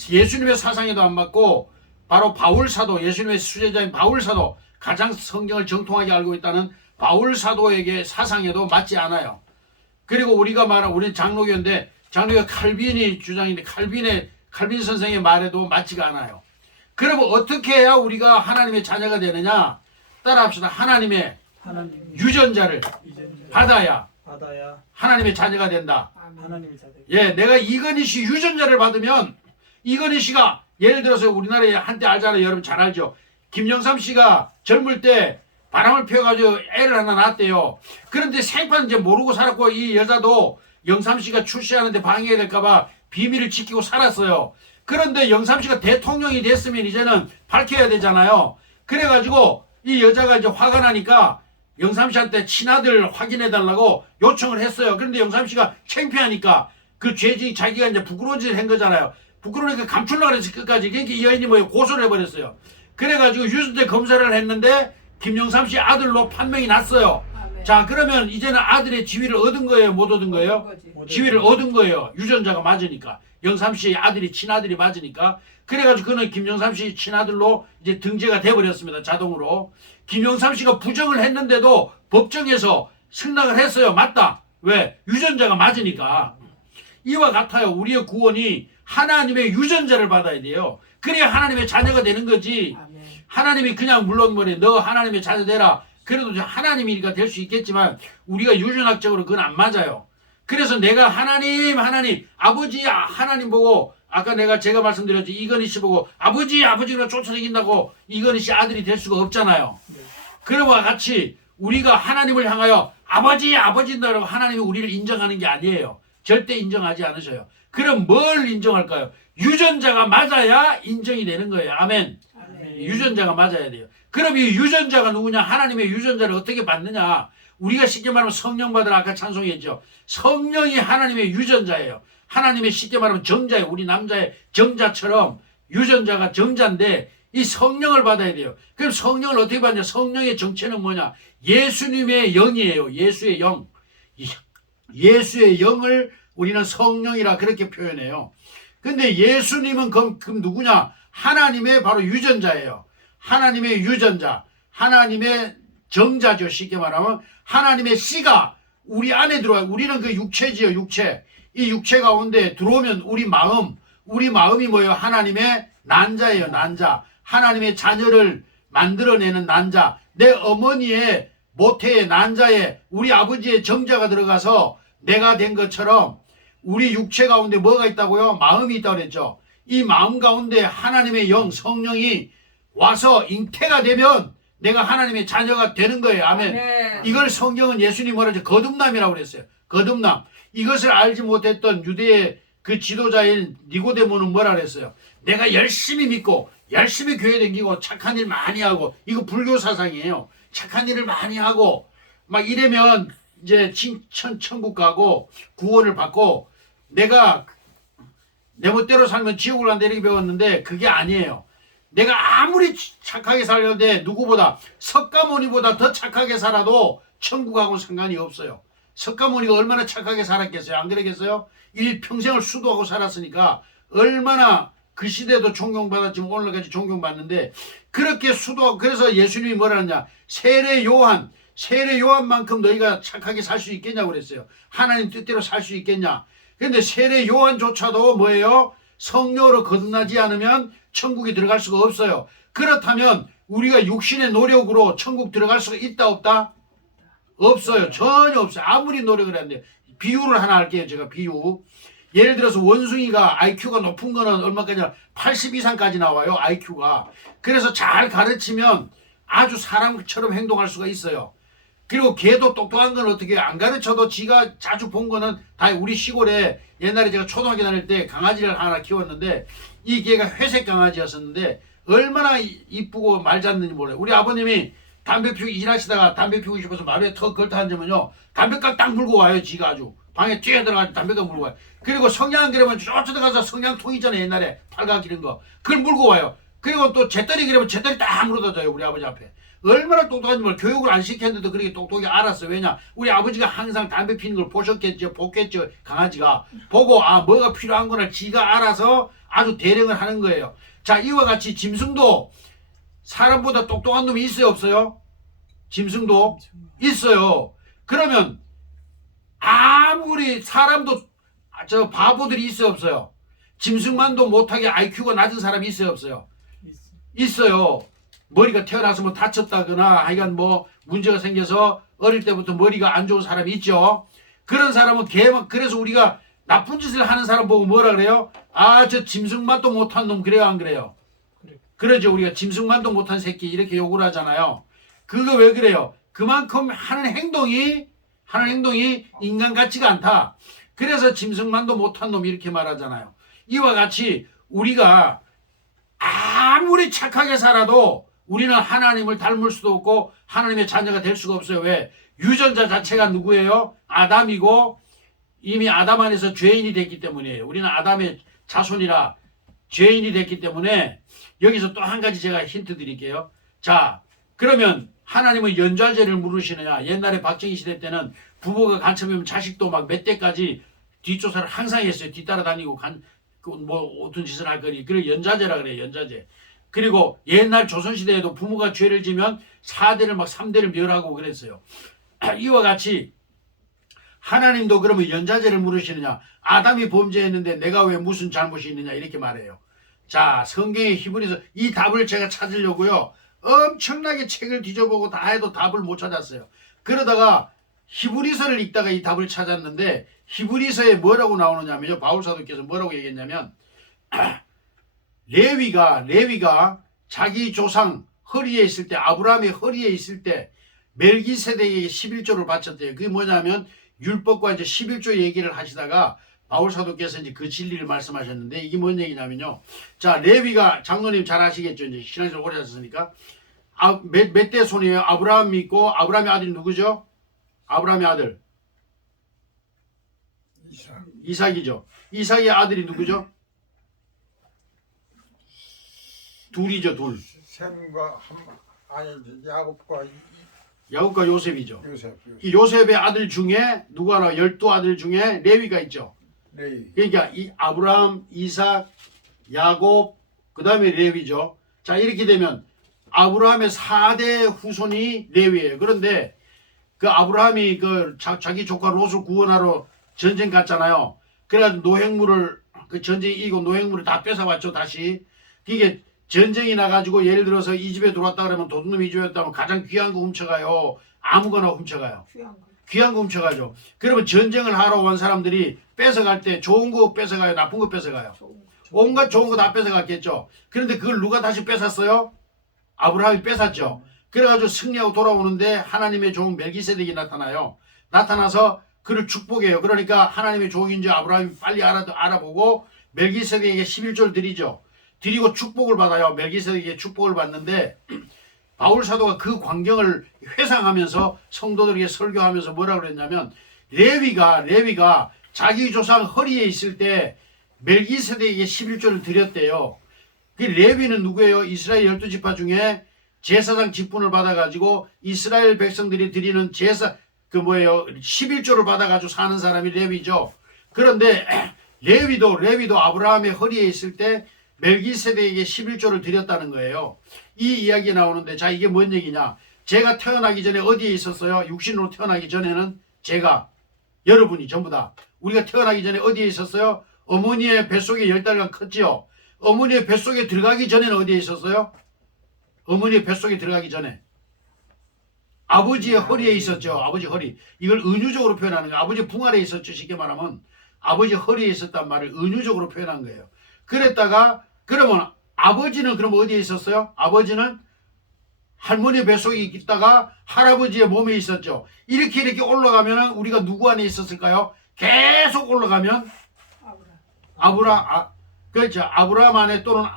예수님의 사상에도 안 맞고 바로 바울사도 예수님의 수제자인 바울사도 가장 성경을 정통하게 알고 있다는 바울사도에게 사상에도 맞지 않아요. 그리고 우리가 말한 우리는 장로교인데 장로교 칼빈이 주장인데 칼빈의 칼빈 선생의 말에도 맞지가 않아요. 그러면 어떻게 해야 우리가 하나님의 자녀가 되느냐? 따라합시다. 하나님의 하나님 유전자를 유전자 받아야 받아야 하나님의 자녀가 된다. 하나님의 자녀. 예, 내가 이건희 씨 유전자를 받으면 이건희 씨가 예를 들어서 우리나라에 한때 알잖아요. 여러분 잘 알죠. 김영삼 씨가 젊을 때 바람을 피워가지고 애를 하나 낳았대요. 그런데 생판 이제 모르고 살았고 이 여자도 영삼 씨가 출세하는데 방해가 될까봐 비밀을 지키고 살았어요. 그런데 영삼 씨가 대통령이 됐으면 이제는 밝혀야 되잖아요. 그래가지고 이 여자가 이제 화가 나니까 영삼 씨한테 친아들 확인해달라고 요청을 했어요. 그런데 영삼 씨가 창피하니까 그 죄지 자기가 이제 부끄러운 짓을 한 거잖아요. 부끄러우니까 감추려고 그래서 끝까지. 그러니까 이 여인이 뭐예요? 고소를 해버렸어요. 그래가지고 유전자 검사를 했는데 김영삼 씨 아들로 판명이 났어요. 아멘. 자, 그러면 이제는 아들의 지위를 얻은 거예요? 못 얻은 거예요? 거지. 지위를 얻은 거예요. 유전자가 맞으니까. 영삼 씨의 아들이 친아들이 맞으니까. 그래가지고 그는 김영삼 씨 친아들로 이제 등재가 돼버렸습니다. 자동으로. 김영삼 씨가 부정을 했는데도 법정에서 승낙을 했어요. 맞다. 왜? 유전자가 맞으니까. 이와 같아요. 우리의 구원이 하나님의 유전자를 받아야 돼요. 그래야 하나님의 자녀가 되는 거지. 아멘. 하나님이 그냥 물론 뭐래 너 하나님의 자녀 되라. 그래도 하나님이니까 될 수 있겠지만 우리가 유전학적으로 그건 안 맞아요. 그래서 내가 하나님 아버지 하나님 보고 아까 제가 말씀드렸죠. 이건희 씨 보고 아버지로 쫓아다닌다고 이건희 씨 아들이 될 수가 없잖아요. 그러와 같이 우리가 하나님을 향하여 아버지라고 하나님이 우리를 인정하는 게 아니에요. 절대 인정하지 않으셔요. 그럼 뭘 인정할까요? 유전자가 맞아야 인정이 되는 거예요. 아멘. 아멘. 유전자가 맞아야 돼요. 그럼 이 유전자가 누구냐? 하나님의 유전자를 어떻게 받느냐? 우리가 쉽게 말하면 성령 받으라 아까 찬송했죠. 성령이 하나님의 유전자예요. 하나님의 쉽게 말하면 정자예요. 우리 남자의 정자처럼 유전자가 정자인데 이 성령을 받아야 돼요. 그럼 성령을 어떻게 받냐? 성령의 정체는 뭐냐? 예수님의 영이에요. 예수의 영. 예수의 영을 우리는 성령이라 그렇게 표현해요. 근데 예수님은 그럼 누구냐? 하나님의 바로 유전자예요. 하나님의 유전자. 하나님의 정자죠. 쉽게 말하면 하나님의 씨가 우리 안에 들어와요. 우리는 그 육체지요. 육체. 이 육체 가운데 들어오면 우리 마음이 뭐예요? 하나님의 난자예요. 난자. 하나님의 자녀를 만들어내는 난자. 내 어머니의 모태의 난자에 우리 아버지의 정자가 들어가서 내가 된 것처럼 우리 육체 가운데 뭐가 있다고요? 마음이 있다고 그랬죠. 이 마음 가운데 하나님의 영, 성령이 와서 잉태가 되면 내가 하나님의 자녀가 되는 거예요. 아멘. 아멘. 이걸 성경은 예수님 뭐라 하죠? 거듭남이라고 그랬어요. 거듭남. 이것을 알지 못했던 유대의 그 지도자인 니고데모는 뭐라 그랬어요? 내가 열심히 믿고 열심히 교회 다니고 착한 일 많이 하고 이거 불교 사상이에요. 착한 일을 많이 하고 막 이러면 이제 천국 가고 구원을 받고 내가 내 멋대로 살면 지옥을 간다 이렇게 배웠는데 그게 아니에요. 내가 아무리 착하게 살려는데 누구보다 석가모니보다 더 착하게 살아도 천국하고는 상관이 없어요. 석가모니가 얼마나 착하게 살았겠어요? 안 그러겠어요? 일평생을 수도하고 살았으니까 얼마나 그 시대도 존경받았지만 오늘까지 존경받는데 그렇게 수도하고 그래서 예수님이 뭐라 하냐? 세례 요한만큼 너희가 착하게 살 수 있겠냐고 그랬어요. 하나님 뜻대로 살 수 있겠냐? 그런데 세례 요한조차도 뭐예요? 성령으로 거듭나지 않으면 천국에 들어갈 수가 없어요. 그렇다면 우리가 육신의 노력으로 천국 들어갈 수가 있다 없다? 없어요. 전혀 없어요. 아무리 노력을 하는데 비유를 하나 할게요. 제가 비유. 예를 들어서 원숭이가 IQ가 높은 거는 얼마까지나 80 이상까지 나와요. IQ가. 그래서 잘 가르치면 아주 사람처럼 행동할 수가 있어요. 그리고 개도 똑똑한 건 어떻게 안 가르쳐도 지가 자주 본 거는 다 우리 시골에 옛날에 제가 초등학교 다닐 때 강아지를 하나 키웠는데 이 개가 회색 강아지였었는데 얼마나 이쁘고 말 잤는지 몰라요. 우리 아버님이 담배 피우고 일하시다가 담배 피우고 싶어서 마루에 턱 걸터 앉으면요 담배값 딱 물고 와요. 지가 아주 방에 뛰어 들어가서 담배값 물고 와요. 그리고 성냥 그러면 쫓아가서 성냥통 있잖아요. 옛날에 팔각 기른 거 그걸 물고 와요. 그리고 또 재떨이 그러면 재떨이 딱 물어다 줘요. 우리 아버지 앞에. 얼마나 똑똑한지 몰라. 교육을 안 시켰는데도 그렇게 똑똑히 알았어. 왜냐? 우리 아버지가 항상 담배 피는 걸 보셨겠죠. 보겠죠. 강아지가. 보고 뭐가 필요한 거를 지가 알아서 아주 대령을 하는 거예요. 자, 이와 같이 짐승도 사람보다 똑똑한 놈이 있어요? 없어요? 짐승도 있어요. 그러면 아무리 사람도 저 바보들이 있어요? 없어요? 짐승만도 못하게 IQ가 낮은 사람이 있어요, 없어요? 있어요. 머리가 태어나서 뭐 다쳤다거나 하여간 뭐 문제가 생겨서 어릴 때부터 머리가 안 좋은 사람이 있죠. 그런 사람은 그래서 우리가 나쁜 짓을 하는 사람 보고 뭐라 그래요? 아, 저 짐승만도 못한 놈 그래요, 안 그래요? 그러죠. 우리가 짐승만도 못한 새끼 이렇게 욕을 하잖아요. 그거 왜 그래요? 그만큼 하는 행동이 인간 같지가 않다. 그래서 짐승만도 못한 놈 이렇게 말하잖아요. 이와 같이 우리가 아무리 착하게 살아도 우리는 하나님을 닮을 수도 없고 하나님의 자녀가 될 수가 없어요. 왜? 유전자 자체가 누구예요? 아담이고 이미 아담 안에서 죄인이 됐기 때문이에요. 우리는 아담의 자손이라 죄인이 됐기 때문에 여기서 또 한 가지 제가 힌트 드릴게요. 자, 그러면 하나님은 연좌제를 물으시느냐? 옛날에 박정희 시대 때는 부모가 간첩이면 자식도 막 몇 대까지 뒷조사를 항상 했어요. 뒤따라다니고 뭐 어떤 짓을 할 거니. 그래 연좌제라 그래요. 연좌제. 그리고 옛날 조선시대에도 부모가 죄를 지면 4대를 막 3대를 멸하고 그랬어요. 이와 같이 하나님도 그러면 연좌제를 물으시느냐? 아담이 범죄했는데 내가 왜 무슨 잘못이 있느냐? 이렇게 말해요. 자, 성경의 히브리서 이 답을 제가 찾으려고요. 엄청나게 책을 뒤져보고 다 해도 답을 못 찾았어요. 그러다가 히브리서를 읽다가 이 답을 찾았는데 히브리서에 뭐라고 나오느냐면요. 바울 사도께서 뭐라고 얘기했냐면 레위가 자기 조상 허리에 있을 때 아브라함의 허리에 있을 때 멜기세덱에게 11조를 바쳤대요. 그게 뭐냐면 율법과 이제 11조 얘기를 하시다가 바울 사도께서 이제 그 진리를 말씀하셨는데 이게 뭔 얘기냐면요. 자, 레위가 장로님 잘 아시겠죠. 이제 신앙생활 오래 하셨으니까. 몇 대 손이에요? 아브라함 믿고 아브라함의 아들이 누구죠? 아브라함의 아들. 이삭이죠. 이삭의 아들이 누구죠? 둘이죠, 둘. 셈과 야곱과 요셉이죠. 요셉. 이 요셉의 아들 중에 누가 나와? 12아들 중에 레위가 있죠. 레위. 그러니까 이 아브라함, 이삭, 야곱, 그 다음에 레위죠. 자, 이렇게 되면 아브라함의 4대 후손이 레위예요. 그런데 그 아브라함이 그 자기 조카 롯을 구원하러 전쟁 갔잖아요. 그래가지고 노획물을 그 전쟁 이기고 노획물을 다 뺏어왔죠. 다시 이게 전쟁이 나가지고 예를 들어서 이 집에 들어왔다 그러면 도둑놈이 이 집에 왔다면 가장 귀한 거 훔쳐가요. 아무거나 훔쳐가요. 귀한 거 훔쳐가죠. 그러면 전쟁을 하러 온 사람들이 뺏어갈 때 좋은 거 뺏어가요? 나쁜 거 뺏어가요? 온갖 좋은 거 다 뺏어갔겠죠. 그런데 그걸 누가 다시 뺏었어요? 아브라함이 뺏었죠. 그래가지고 승리하고 돌아오는데 하나님의 종 멜기세덱이 나타나요. 나타나서 그를 축복해요. 그러니까 하나님의 종인지 아브라함이 빨리 알아보고 멜기세덱에게 11조를 드리죠. 드리고 축복을 받아요. 멜기세덱에게 축복을 받는데 바울 사도가 그 광경을 회상하면서 성도들에게 설교하면서 뭐라고 그랬냐면 레위가 자기 조상 허리에 있을 때 멜기세덱에게 11조를 드렸대요. 그 레위는 누구예요? 이스라엘 12지파 중에 제사장 직분을 받아가지고 이스라엘 백성들이 드리는 제사 11조를 받아가지고 사는 사람이 레위죠. 그런데 레위도 아브라함의 허리에 있을 때 멜기세덱에게 11조를 드렸다는 거예요. 이 이야기 나오는데 자, 이게 뭔 얘기냐? 제가 태어나기 전에 어디에 있었어요? 육신으로 태어나기 전에는 제가 여러분이 전부 다 우리가 태어나기 전에 어디에 있었어요? 어머니의 뱃속에 10달간 컸지요. 어머니의 뱃속에 들어가기 전에는 어디에 있었어요? 어머니의 뱃속에 들어가기 전에 아버지의 허리에 있었죠. 아버지 허리. 이걸 은유적으로 표현하는 거예요. 아버지 붕 아래에 있었죠. 쉽게 말하면 아버지 허리에 있었단 말을 은유적으로 표현한 거예요. 그랬다가 그러면 아버지는 그럼 어디에 있었어요? 아버지는 할머니 뱃속에 있다가 할아버지의 몸에 있었죠. 이렇게 올라가면 우리가 누구 안에 있었을까요? 계속 올라가면 그렇죠. 아브라함 안에 또는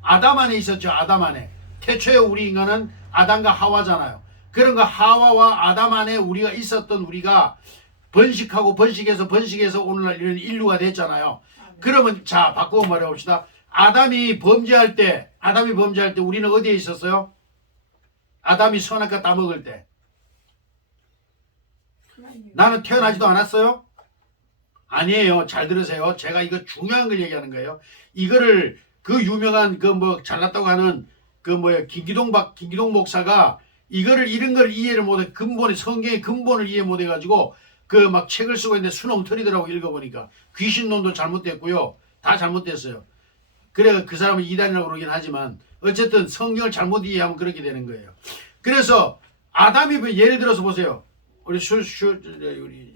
아담 안에 있었죠. 아담 안에. 태초에 우리 인간은 아담과 하와잖아요. 그런 거 하와와 아담 안에 우리가 있었던 우리가 번식하고 번식해서 오늘날 이런 인류가 됐잖아요. 그러면 자, 바꾸고 말해봅시다. 아담이 범죄할 때 우리는 어디에 있었어요? 아담이 선악과 따먹을 때. 나는 태어나지도 않았어요? 아니에요. 잘 들으세요. 제가 이거 중요한 걸 얘기하는 거예요. 이거를 그 유명한 잘났다고 하는 김기동 목사가 이런 걸 이해를 못해 성경의 근본을 이해 못해가지고 책을 쓰고 있는데 수능 틀리더라고 읽어보니까 귀신론도 잘못됐고요. 다 잘못됐어요. 그래 그 사람은 이단이라고 그러긴 하지만 어쨌든 성경을 잘못 이해하면 그렇게 되는 거예요. 그래서 아담이 예를 들어서 보세요. 우리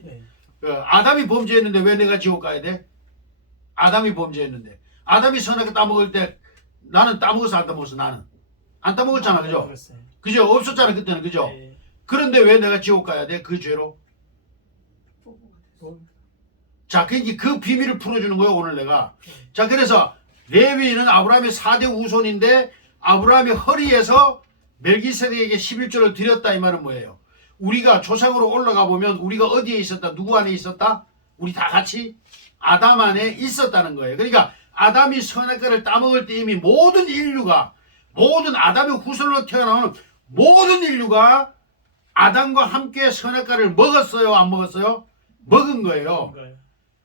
네. 아담이 범죄했는데 왜 내가 지옥 가야 돼? 아담이 범죄했는데 아담이 선악을 따먹을 때 나는 따먹어서 안 따먹었어. 나는 안 따먹었잖아. 그죠? 그랬어요. 그죠? 없었잖아 그때는. 그죠? 네. 그런데 왜 내가 지옥 가야 돼? 그 죄로? 부부가 됐어. 뭐, 자, 그 비밀을 풀어주는 거예요, 오늘 내가. 자, 그래서 레위인은 아브라함의 4대 후손인데 아브라함의 허리에서 멜기세덱에게 11조를 드렸다 이 말은 뭐예요? 우리가 조상으로 올라가 보면 우리가 어디에 있었다? 누구 안에 있었다? 우리 다 같이 아담 안에 있었다는 거예요. 그러니까 아담이 선악과를 따먹을 때 이미 모든 인류가 모든 아담의 후손으로 태어나오는 모든 인류가 아담과 함께 선악과를 먹었어요? 안 먹었어요? 먹은 거예요. 뭔가요?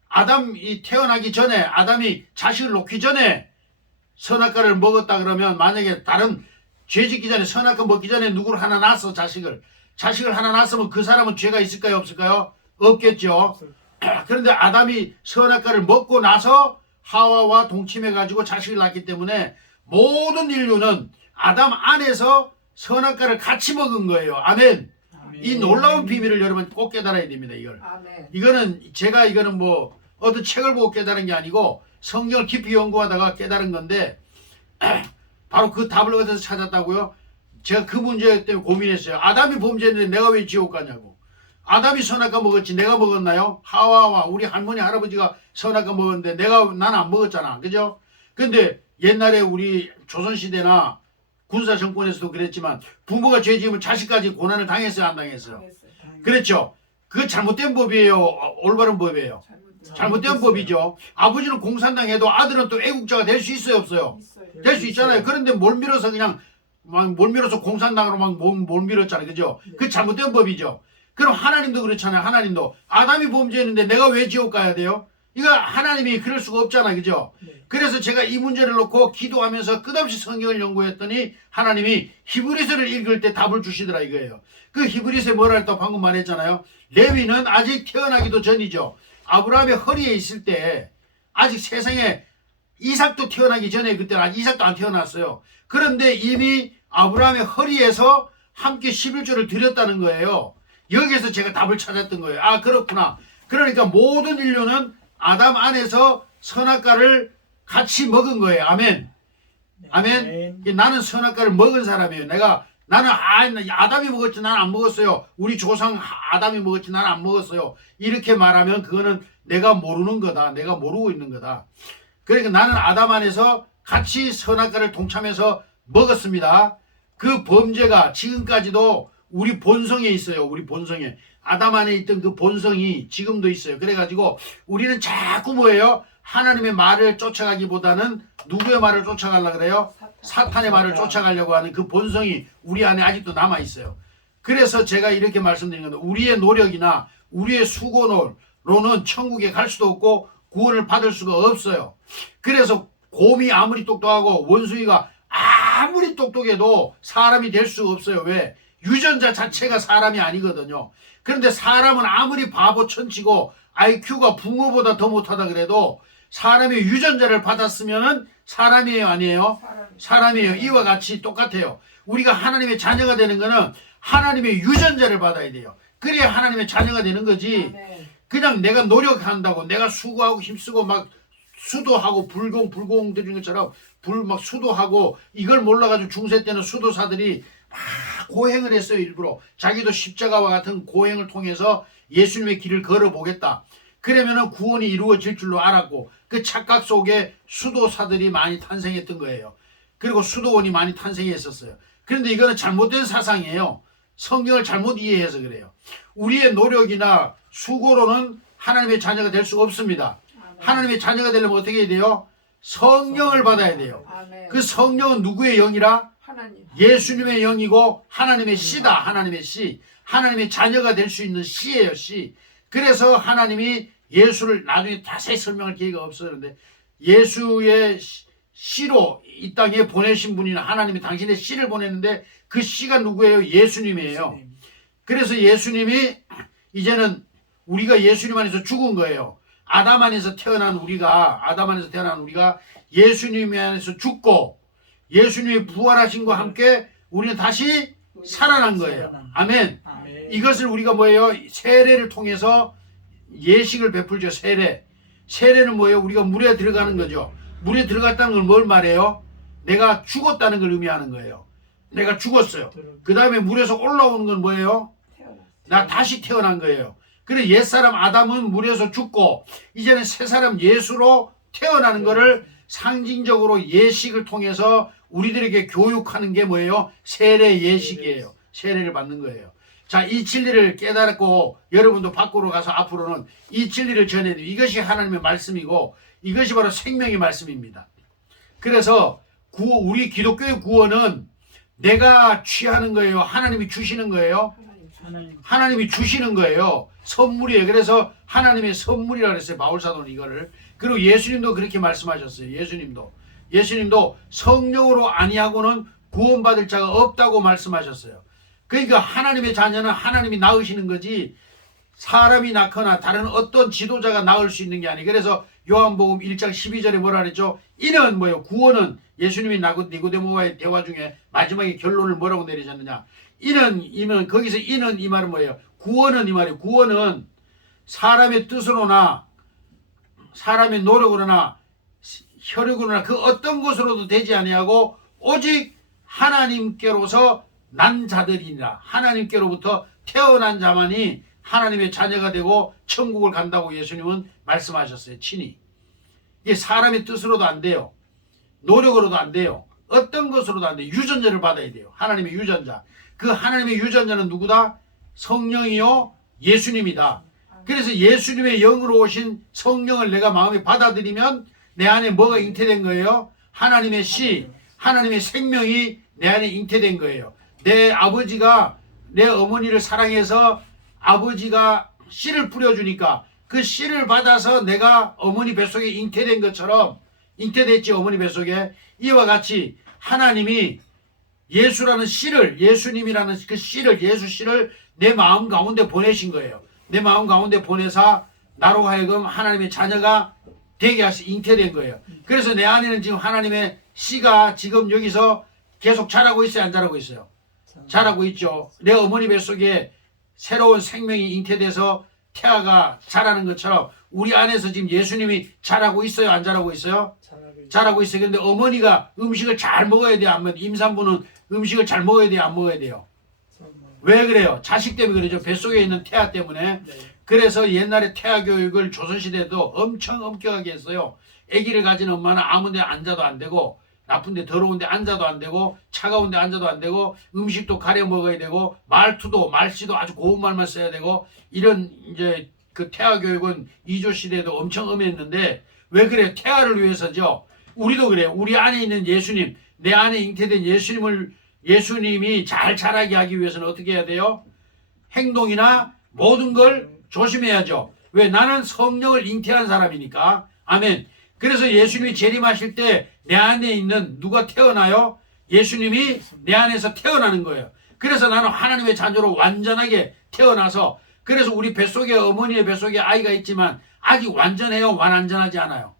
아담이 태어나기 전에 아담이 자식을 놓기 전에 선악과를 먹었다 그러면 만약에 다른 죄짓기 전에 선악과 먹기 전에 누구를 하나 낳았어 자식을 하나 낳았으면 그 사람은 죄가 있을까요 없을까요? 없겠죠. 그런데 아담이 선악과를 먹고 나서 하와와 동침해 가지고 자식을 낳기 때문에 모든 인류는 아담 안에서 선악과를 같이 먹은 거예요. 아멘. 이 놀라운 비밀을 여러분 꼭 깨달아야 됩니다. 아멘. 이거는 뭐 어떤 책을 보고 깨달은 게 아니고 성경을 깊이 연구하다가 깨달은 건데 바로 그 답을 어디서 찾았다고요? 제가 그 문제 때문에 고민했어요. 아담이 범죄했는데 내가 왜 지옥 가냐고. 아담이 선악과 먹었지 내가 먹었나요? 하와와 우리 할머니 할아버지가 선악과 먹었는데 난 안 먹었잖아. 그죠? 근데 옛날에 우리 조선시대나 군사 정권에서도 그랬지만 부모가 죄 지으면 자식까지 고난을 당했어요 안 당했어요? 당했어요. 그랬죠. 그 잘못된 법이에요 올바른 법이에요? 잘못된 법이죠. 아버지는 공산당 해도 아들은 또 애국자가 될 수 있어요 없어요? 있어요. 될 수 있잖아요. 그런데 몰밀어서 그냥 막 몰밀어서 공산당으로 막 몰밀었잖아요. 그죠? 그 잘못된 법이죠. 그럼 하나님도 그렇잖아요. 하나님도 아담이 범죄했는데 내가 왜 지옥 가야 돼요? 이거 하나님이 그럴 수가 없잖아요. 그죠? 네. 그래서 제가 이 문제를 놓고 기도하면서 끝없이 성경을 연구했더니 하나님이 히브리서를 읽을 때 답을 주시더라 이거예요. 그 히브리서에 뭐라 했다고 방금 말했잖아요. 레위는 아직 태어나기도 전이죠. 아브라함의 허리에 있을 때 아직 세상에 이삭도 태어나기 전에 그때는 아직 이삭도 안 태어났어요. 그런데 이미 아브라함의 허리에서 함께 11조를 드렸다는 거예요. 여기에서 제가 답을 찾았던 거예요. 아 그렇구나. 그러니까 모든 인류는 아담 안에서 선악과를 같이 먹은 거예요. 아멘. 아멘. 나는 선악과를 먹은 사람이에요. 나는 아담이 먹었지 나는 안 먹었어요. 우리 조상 아담이 먹었지 나는 안 먹었어요. 이렇게 말하면 그거는 내가 모르는 거다. 내가 모르고 있는 거다. 그러니까 나는 아담 안에서 같이 선악과를 동참해서 먹었습니다. 그 범죄가 지금까지도 우리 본성에 있어요. 우리 본성에. 아담 안에 있던 그 본성이 지금도 있어요. 그래가지고 우리는 자꾸 뭐예요? 하나님의 말을 쫓아가기보다는 누구의 말을 쫓아가려고 그래요? 사탄의 말을 쫓아가려고 하는 그 본성이 우리 안에 아직도 남아있어요. 그래서 제가 이렇게 말씀드린 건데 우리의 노력이나 우리의 수고로는 천국에 갈 수도 없고 구원을 받을 수가 없어요. 그래서 곰이 아무리 똑똑하고 원숭이가 아무리 똑똑해도 사람이 될 수 없어요. 왜? 유전자 자체가 사람이 아니거든요. 그런데 사람은 아무리 바보 천치고 IQ가 붕어보다 더 못하다 그래도 사람의 유전자를 받았으면은 사람이에요 아니에요? 사람이에요. 이와 같이 똑같아요. 우리가 하나님의 자녀가 되는 거는 하나님의 유전자를 받아야 돼요. 그래야 하나님의 자녀가 되는 거지. 아멘. 그냥 내가 노력한다고 내가 수고하고 힘쓰고 막 수도하고 불공 드리는 것처럼 막 수도하고 이걸 몰라가지고 중세 때는 수도사들이 막 고행을 했어요. 일부러 자기도 십자가와 같은 고행을 통해서 예수님의 길을 걸어보겠다. 그러면은 구원이 이루어질 줄로 알았고 그 착각 속에 수도사들이 많이 탄생했던 거예요. 그리고 수도원이 많이 탄생했었어요. 그런데 이거는 잘못된 사상이에요. 성경을 잘못 이해해서 그래요. 우리의 노력이나 수고로는 하나님의 자녀가 될 수 없습니다. 아멘. 하나님의 자녀가 되려면 어떻게 해야 돼요? 성령을 받아야 돼요. 아멘. 그 성령은 누구의 영이라? 하나님. 예수님의 영이고 하나님의 씨다. 하나님의 씨. 하나님의 자녀가 될 수 있는 씨예요. 씨. 그래서 하나님이 예수를 나중에 자세히 설명할 기회가 없었는데 예수의 씨로 이 땅에 보내신 분이 하나님이 당신의 씨를 보냈는데 그 씨가 누구예요? 예수님이에요. 그래서 예수님이 이제는 우리가 예수님 안에서 죽은 거예요. 아담 안에서 태어난 우리가 예수님 안에서 죽고 예수님이 부활하신과 함께 우리는 다시 살아난 거예요. 아멘. 아멘. 이것을 우리가 뭐예요? 세례를 통해서 예식을 베풀죠. 세례는 뭐예요? 우리가 물에 들어가는 거죠. 물에 들어갔다는 걸 뭘 말해요? 내가 죽었다는 걸 의미하는 거예요. 내가 죽었어요. 그 다음에 물에서 올라오는 건 뭐예요? 태어났어요. 나 다시 태어난 거예요. 그래 옛사람 아담은 물에서 죽고 이제는 새사람 예수로 태어나는 거를 상징적으로 예식을 통해서 우리들에게 교육하는 게 뭐예요? 세례 예식이에요. 세례를 받는 거예요. 자, 이 진리를 깨달았고 여러분도 밖으로 가서 앞으로는 이 진리를 전해야 돼요. 이것이 하나님의 말씀이고 이것이 바로 생명의 말씀입니다. 그래서 우리 기독교의 구원은 내가 취하는 거예요? 하나님이 주시는 거예요? 하나님. 하나님이 주시는 거예요. 선물이에요. 그래서 하나님의 선물이라고 했어요. 바울사도는 이거를. 그리고 예수님도 그렇게 말씀하셨어요. 예수님도 성령으로 아니하고는 구원받을 자가 없다고 말씀하셨어요. 그러니까 하나님의 자녀는 하나님이 낳으시는 거지 사람이 낳거나 다른 어떤 지도자가 낳을 수 있는 게 아니에요. 그래서 요한복음 1장 12절에 뭐라 그랬죠? 이는 뭐예요? 구원은 예수님이 니고데모와의 대화 중에 마지막에 결론을 뭐라고 내리셨느냐? 이는 거기서 이는 이 말은 뭐예요? 구원은 이 말이에요. 구원은 사람의 뜻으로나 사람의 노력으로나 혈육으로나 그 어떤 것으로도 되지 아니하고 오직 하나님께로서 난 자들이니라. 하나님께로부터 태어난 자만이 하나님의 자녀가 되고 천국을 간다고 예수님은 말씀하셨어요. 친히. 이게 사람의 뜻으로도 안 돼요. 노력으로도 안 돼요. 어떤 것으로도 안 돼요. 유전자를 받아야 돼요. 하나님의 유전자. 그 하나님의 유전자는 누구다? 성령이요 예수님이다. 그래서 예수님의 영으로 오신 성령을 내가 마음에 받아들이면 내 안에 뭐가 잉태된 거예요? 하나님의 씨, 하나님의 생명이 내 안에 잉태된 거예요. 내 아버지가 내 어머니를 사랑해서 아버지가 씨를 뿌려주니까 그 씨를 받아서 내가 어머니 뱃속에 잉태된 것처럼 잉태됐지. 어머니 뱃속에. 이와 같이 하나님이 예수라는 씨를, 예수님이라는 그 씨를, 예수 씨를 내 마음 가운데 보내신 거예요. 내 마음 가운데 보내사 나로 하여금 하나님의 자녀가 되게 하시 잉태된 거예요. 그래서 내 안에는 지금 하나님의 씨가 지금 여기서 계속 자라고 있어요? 안 자라고 있어요? 자라고 있죠. 내 어머니 뱃속에 새로운 생명이 잉태돼서 태아가 자라는 것처럼 우리 안에서 지금 예수님이 자라고 있어요? 안 자라고 있어요? 자라고 있어요. 그런데 어머니가 음식을 잘 먹어야 돼요? 안 먹어야 돼요? 임산부는 음식을 잘 먹어야 돼요? 안 먹어야 돼요? 왜 그래요? 자식 때문에 그러죠. 뱃속에 있는 태아 때문에. 그래서 옛날에 태아 교육을 조선시대에도 엄청 엄격하게 했어요. 아기를 가진 엄마는 아무 데 앉아도 안 되고 나쁜데 더러운데 앉아도 안 되고 차가운데 앉아도 안 되고 음식도 가려 먹어야 되고 말씨도 아주 고운 말만 써야 되고 이런 이제 그 태아 교육은 이조 시대에도 엄청 엄했는데 왜 그래요? 태아를 위해서죠. 우리도 그래요. 우리 안에 있는 예수님, 내 안에 잉태된 예수님이 잘 자라게 하기 위해서는 어떻게 해야 돼요? 행동이나 모든 걸 조심해야죠. 왜? 나는 성령을 잉태한 사람이니까. 아멘. 그래서 예수님이 재림하실 때 내 안에 있는 누가 태어나요? 예수님이 내 안에서 태어나는 거예요. 그래서 나는 하나님의 자녀로 완전하게 태어나서 그래서 우리 뱃속에 어머니의 뱃속에 아이가 있지만 아직 완전해요? 완전하지 않아요?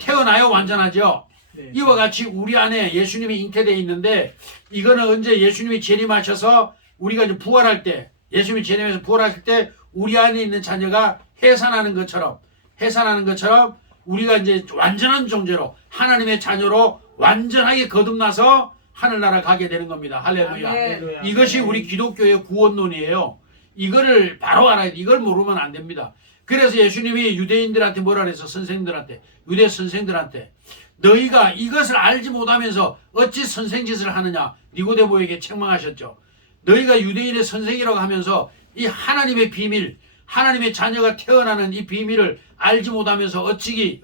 태어나요? 완전하죠? 네. 이와 같이 우리 안에 예수님이 잉태되어 있는데 이거는 언제 예수님이 재림하셔서 우리가 이제 부활할 때 예수님이 재림해서 부활하실 때 우리 안에 있는 자녀가 해산하는 것처럼 우리가 이제 완전한 존재로 하나님의 자녀로 완전하게 거듭나서 하늘나라 가게 되는 겁니다. 할렐루야. 아멘. 이것이 우리 기독교의 구원론이에요. 이거를 바로 알아야 돼. 이걸 모르면 안 됩니다. 그래서 예수님이 유대인들한테 뭐라 그랬어? 유대 선생들한테 너희가 이것을 알지 못하면서 어찌 선생짓을 하느냐? 니고데모에게 책망하셨죠. 너희가 유대인의 선생이라고 하면서 이 하나님의 비밀, 하나님의 자녀가 태어나는 이 비밀을 알지 못하면서 어찌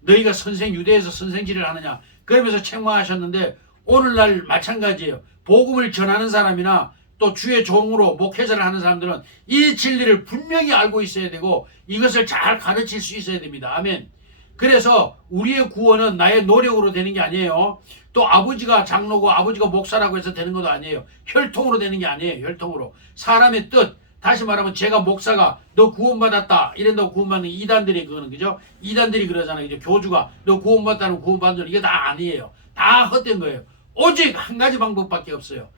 너희가 유대에서 선생질을 하느냐? 그러면서 책망하셨는데 오늘날 마찬가지예요. 복음을 전하는 사람이나 또 주의 종으로 목회자를 하는 사람들은 이 진리를 분명히 알고 있어야 되고 이것을 잘 가르칠 수 있어야 됩니다. 아멘. 그래서 우리의 구원은 나의 노력으로 되는 게 아니에요. 또 아버지가 장로고 아버지가 목사라고 해서 되는 것도 아니에요. 혈통으로 되는 게 아니에요. 혈통으로. 사람의 뜻, 다시 말하면 제가 목사가 너 구원받았다 이런다고 구원받는 이단들이 그거는 그죠? 이단들이 그러잖아요. 이제 교주가 너 구원받았다는 구원받는 이게 다 아니에요. 다 헛된 거예요. 오직 한 가지 방법밖에 없어요.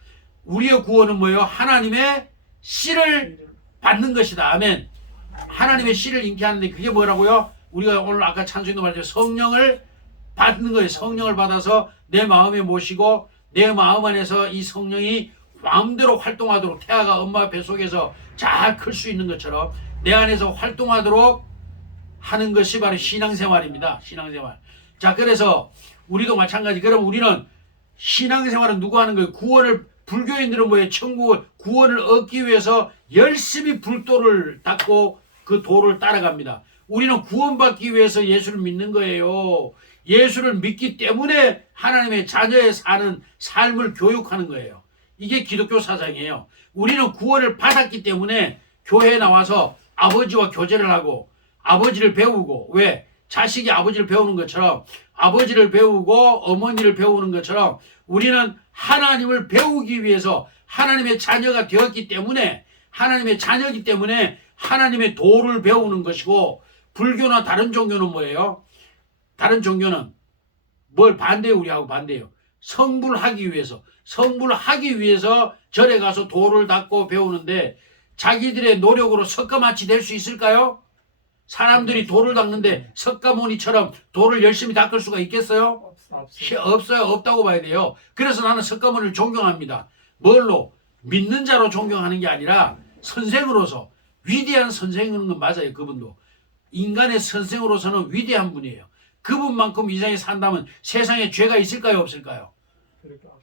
우리의 구원은 뭐예요? 하나님의 씨를 받는 것이다. 아멘. 하나님의 씨를 잉태하는데 그게 뭐라고요? 우리가 오늘 아까 찬송이도 말했죠. 성령을 받는 거예요. 성령을 받아서 내 마음에 모시고 내 마음 안에서 이 성령이 마음대로 활동하도록 태아가 엄마 뱃속에서 잘 클 수 있는 것처럼 내 안에서 활동하도록 하는 것이 바로 신앙생활입니다. 신앙생활. 자, 그래서 우리도 마찬가지. 그럼 우리는 신앙생활은 누구 하는 거예요? 구원을 불교인들은 뭐예요? 천국을 구원을 얻기 위해서 열심히 불도를 닦고 그 도를 따라갑니다. 우리는 구원받기 위해서 예수를 믿는 거예요. 예수를 믿기 때문에 하나님의 자녀에 사는 삶을 교육하는 거예요. 이게 기독교 사상이에요. 우리는 구원을 받았기 때문에 교회에 나와서 아버지와 교제를 하고 아버지를 배우고 왜? 자식이 아버지를 배우는 것처럼 아버지를 배우고 어머니를 배우는 것처럼 우리는 하나님을 배우기 위해서 하나님의 자녀가 되었기 때문에 하나님의 자녀이기 때문에 하나님의 도를 배우는 것이고 불교나 다른 종교는 뭐예요? 다른 종교는 뭘 반대해요? 우리하고 반대해요. 성불하기 위해서 절에 가서 도를 닦고 배우는데 자기들의 노력으로 석가마치 될 수 있을까요? 사람들이 도를 닦는데 석가모니처럼 도를 열심히 닦을 수가 있겠어요? 없어요. 없다고 봐야 돼요. 그래서 나는 석가모니를 존경합니다. 뭘로? 믿는 자로 존경하는 게 아니라 선생으로서 위대한 선생인 건 맞아요. 그분도 인간의 선생으로서는 위대한 분이에요. 그분만큼 이상에 산다면 세상에 죄가 있을까요? 없을까요?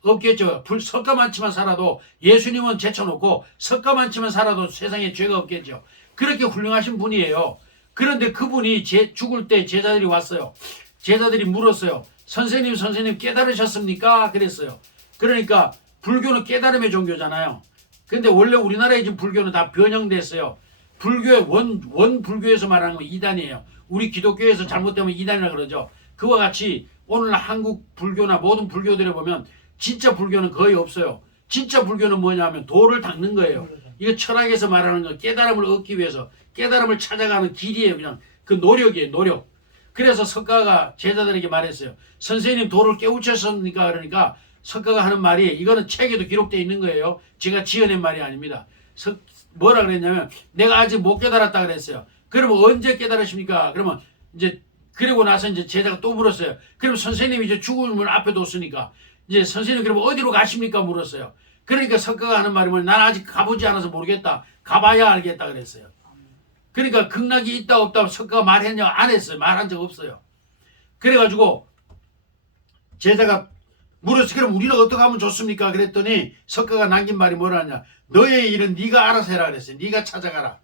없겠죠. 석가만치만 살아도 예수님은 제쳐놓고 석가만치만 살아도 세상에 죄가 없겠죠. 그렇게 훌륭하신 분이에요. 그런데 그분이 죽을 때 제자들이 왔어요. 제자들이 물었어요. 선생님 깨달으셨습니까? 그랬어요. 그러니까 불교는 깨달음의 종교잖아요. 근데 원래 우리나라에 지금 불교는 다 변형됐어요. 불교의 원 불교에서 말하는 건 이단이에요. 우리 기독교에서 잘못되면 이단이라 그러죠. 그와 같이 오늘 한국 불교나 모든 불교들에 보면 진짜 불교는 거의 없어요. 진짜 불교는 뭐냐면 도를 닦는 거예요. 이거 철학에서 말하는 건 깨달음을 얻기 위해서 깨달음을 찾아가는 길이에요. 그냥 그 노력이에요. 노력. 그래서 석가가 제자들에게 말했어요. 선생님 도를 깨우쳤습니까? 그러니까 석가가 하는 말이 이거는 책에도 기록되어 있는 거예요. 제가 지어낸 말이 아닙니다. 뭐라 그랬냐면 내가 아직 못 깨달았다 그랬어요. 그러면 언제 깨달으십니까? 그러면 이제 그리고 나서 이제 제자가 또 물었어요. 그럼 선생님이 이제 죽음을 앞에 뒀으니까 이제 선생님 그러면 어디로 가십니까? 물었어요. 그러니까 석가가 하는 말이 난 아직 가보지 않아서 모르겠다. 가봐야 알겠다 그랬어요. 그러니까 극락이 있다 없다 석가가 말했냐? 안 했어요. 말한 적 없어요. 그래가지고 제자가 물었어요. 그럼 우리는 어떻게 하면 좋습니까? 그랬더니 석가가 남긴 말이 뭐라 하냐? 너의 일은 네가 알아서 해라 그랬어요. 네가 찾아가라.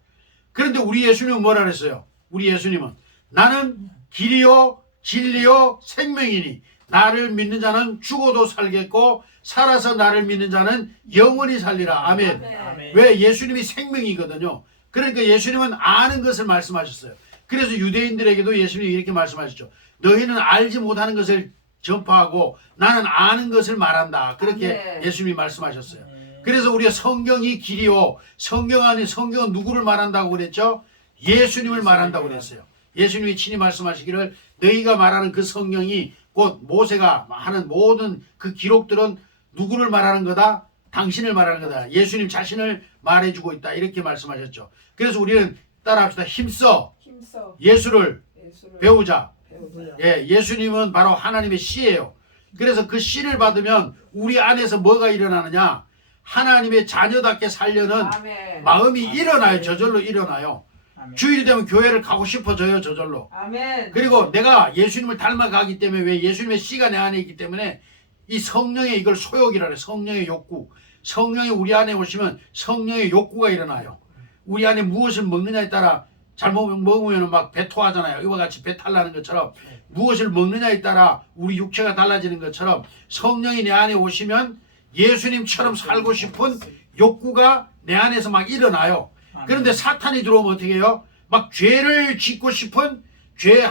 그런데 우리 예수님은 뭐라 그랬어요? 우리 예수님은 나는 길이요 진리요 생명이니 나를 믿는 자는 죽어도 살겠고 살아서 나를 믿는 자는 영원히 살리라. 아멘. 아멘. 왜? 예수님이 생명이거든요. 그러니까 예수님은 아는 것을 말씀하셨어요. 그래서 유대인들에게도 예수님이 이렇게 말씀하셨죠. 너희는 알지 못하는 것을 전파하고 나는 아는 것을 말한다. 그렇게 네. 예수님이 말씀하셨어요. 그래서 우리가 성경이 길이요. 성경은 누구를 말한다고 그랬죠? 예수님을 말한다고 그랬어요. 예수님이 친히 말씀하시기를 너희가 말하는 그 성경이 곧 모세가 하는 모든 그 기록들은 누구를 말하는 거다? 당신을 말하는 거다. 예수님 자신을 말해주고 있다. 이렇게 말씀하셨죠. 그래서 우리는 따라합시다. 힘써 예수를 배우자. 예, 예수님은 바로 하나님의 씨예요. 그래서 그 씨를 받으면 우리 안에서 뭐가 일어나느냐? 하나님의 자녀답게 살려는 아멘. 마음이 일어나요. 저절로 일어나요. 주일이 되면 교회를 가고 싶어져요. 저절로. 아멘. 그리고 내가 예수님을 닮아가기 때문에 왜 예수님의 씨가 내 안에 있기 때문에 이 성령의 이걸 소욕이라 그래요. 성령의 욕구. 성령이 우리 안에 오시면 성령의 욕구가 일어나요. 우리 안에 무엇을 먹느냐에 따라 잘못 먹으면 막 배토하잖아요. 이와 같이 배탈 나는 것처럼 무엇을 먹느냐에 따라 우리 육체가 달라지는 것처럼 성령이 내 안에 오시면 예수님처럼 살고 싶은 욕구가 내 안에서 막 일어나요. 그런데 사탄이 들어오면 어떻게 해요? 막 죄를 짓고 싶은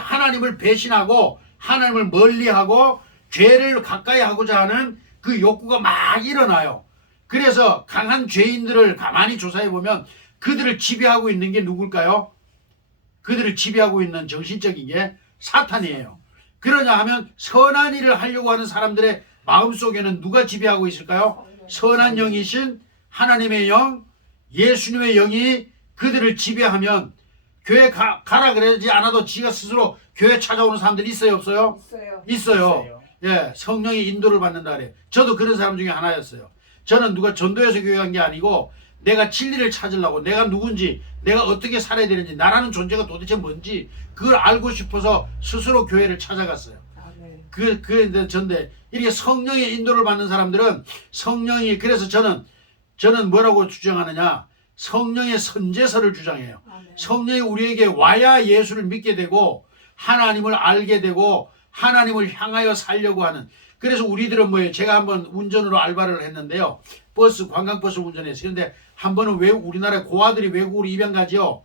하나님을 배신하고 하나님을 멀리하고 죄를 가까이 하고자 하는 그 욕구가 막 일어나요. 그래서 강한 죄인들을 가만히 조사해 보면 그들을 지배하고 있는 게 누굴까요? 그들을 지배하고 있는 정신적인 게 사탄이에요. 그러냐 하면 선한 일을 하려고 하는 사람들의 마음속에는 누가 지배하고 있을까요? 선한 영이신 하나님의 영, 예수님의 영이 그들을 지배하면 교회 가라 그러지 않아도 지가 스스로 교회 찾아오는 사람들이 있어요, 없어요? 있어요. 예, 성령의 인도를 받는다 그래요. 저도 그런 사람 중에 하나였어요. 저는 누가 전도해서 교회 간 게 아니고 내가 진리를 찾으려고 내가 누군지 내가 어떻게 살아야 되는지 나라는 존재가 도대체 뭔지 그걸 알고 싶어서 스스로 교회를 찾아갔어요. 그런데 전데 이렇게 성령의 인도를 받는 사람들은 성령이 그래서 저는 뭐라고 주장하느냐 성령의 선제서를 주장해요. 성령이 우리에게 와야 예수를 믿게 되고 하나님을 알게 되고 하나님을 향하여 살려고 하는 그래서 우리들은 뭐예요? 제가 한번 운전으로 알바를 했는데요. 관광버스 운전했어요. 그런데 한 번은 우리나라 고아들이 외국으로 입양 가죠.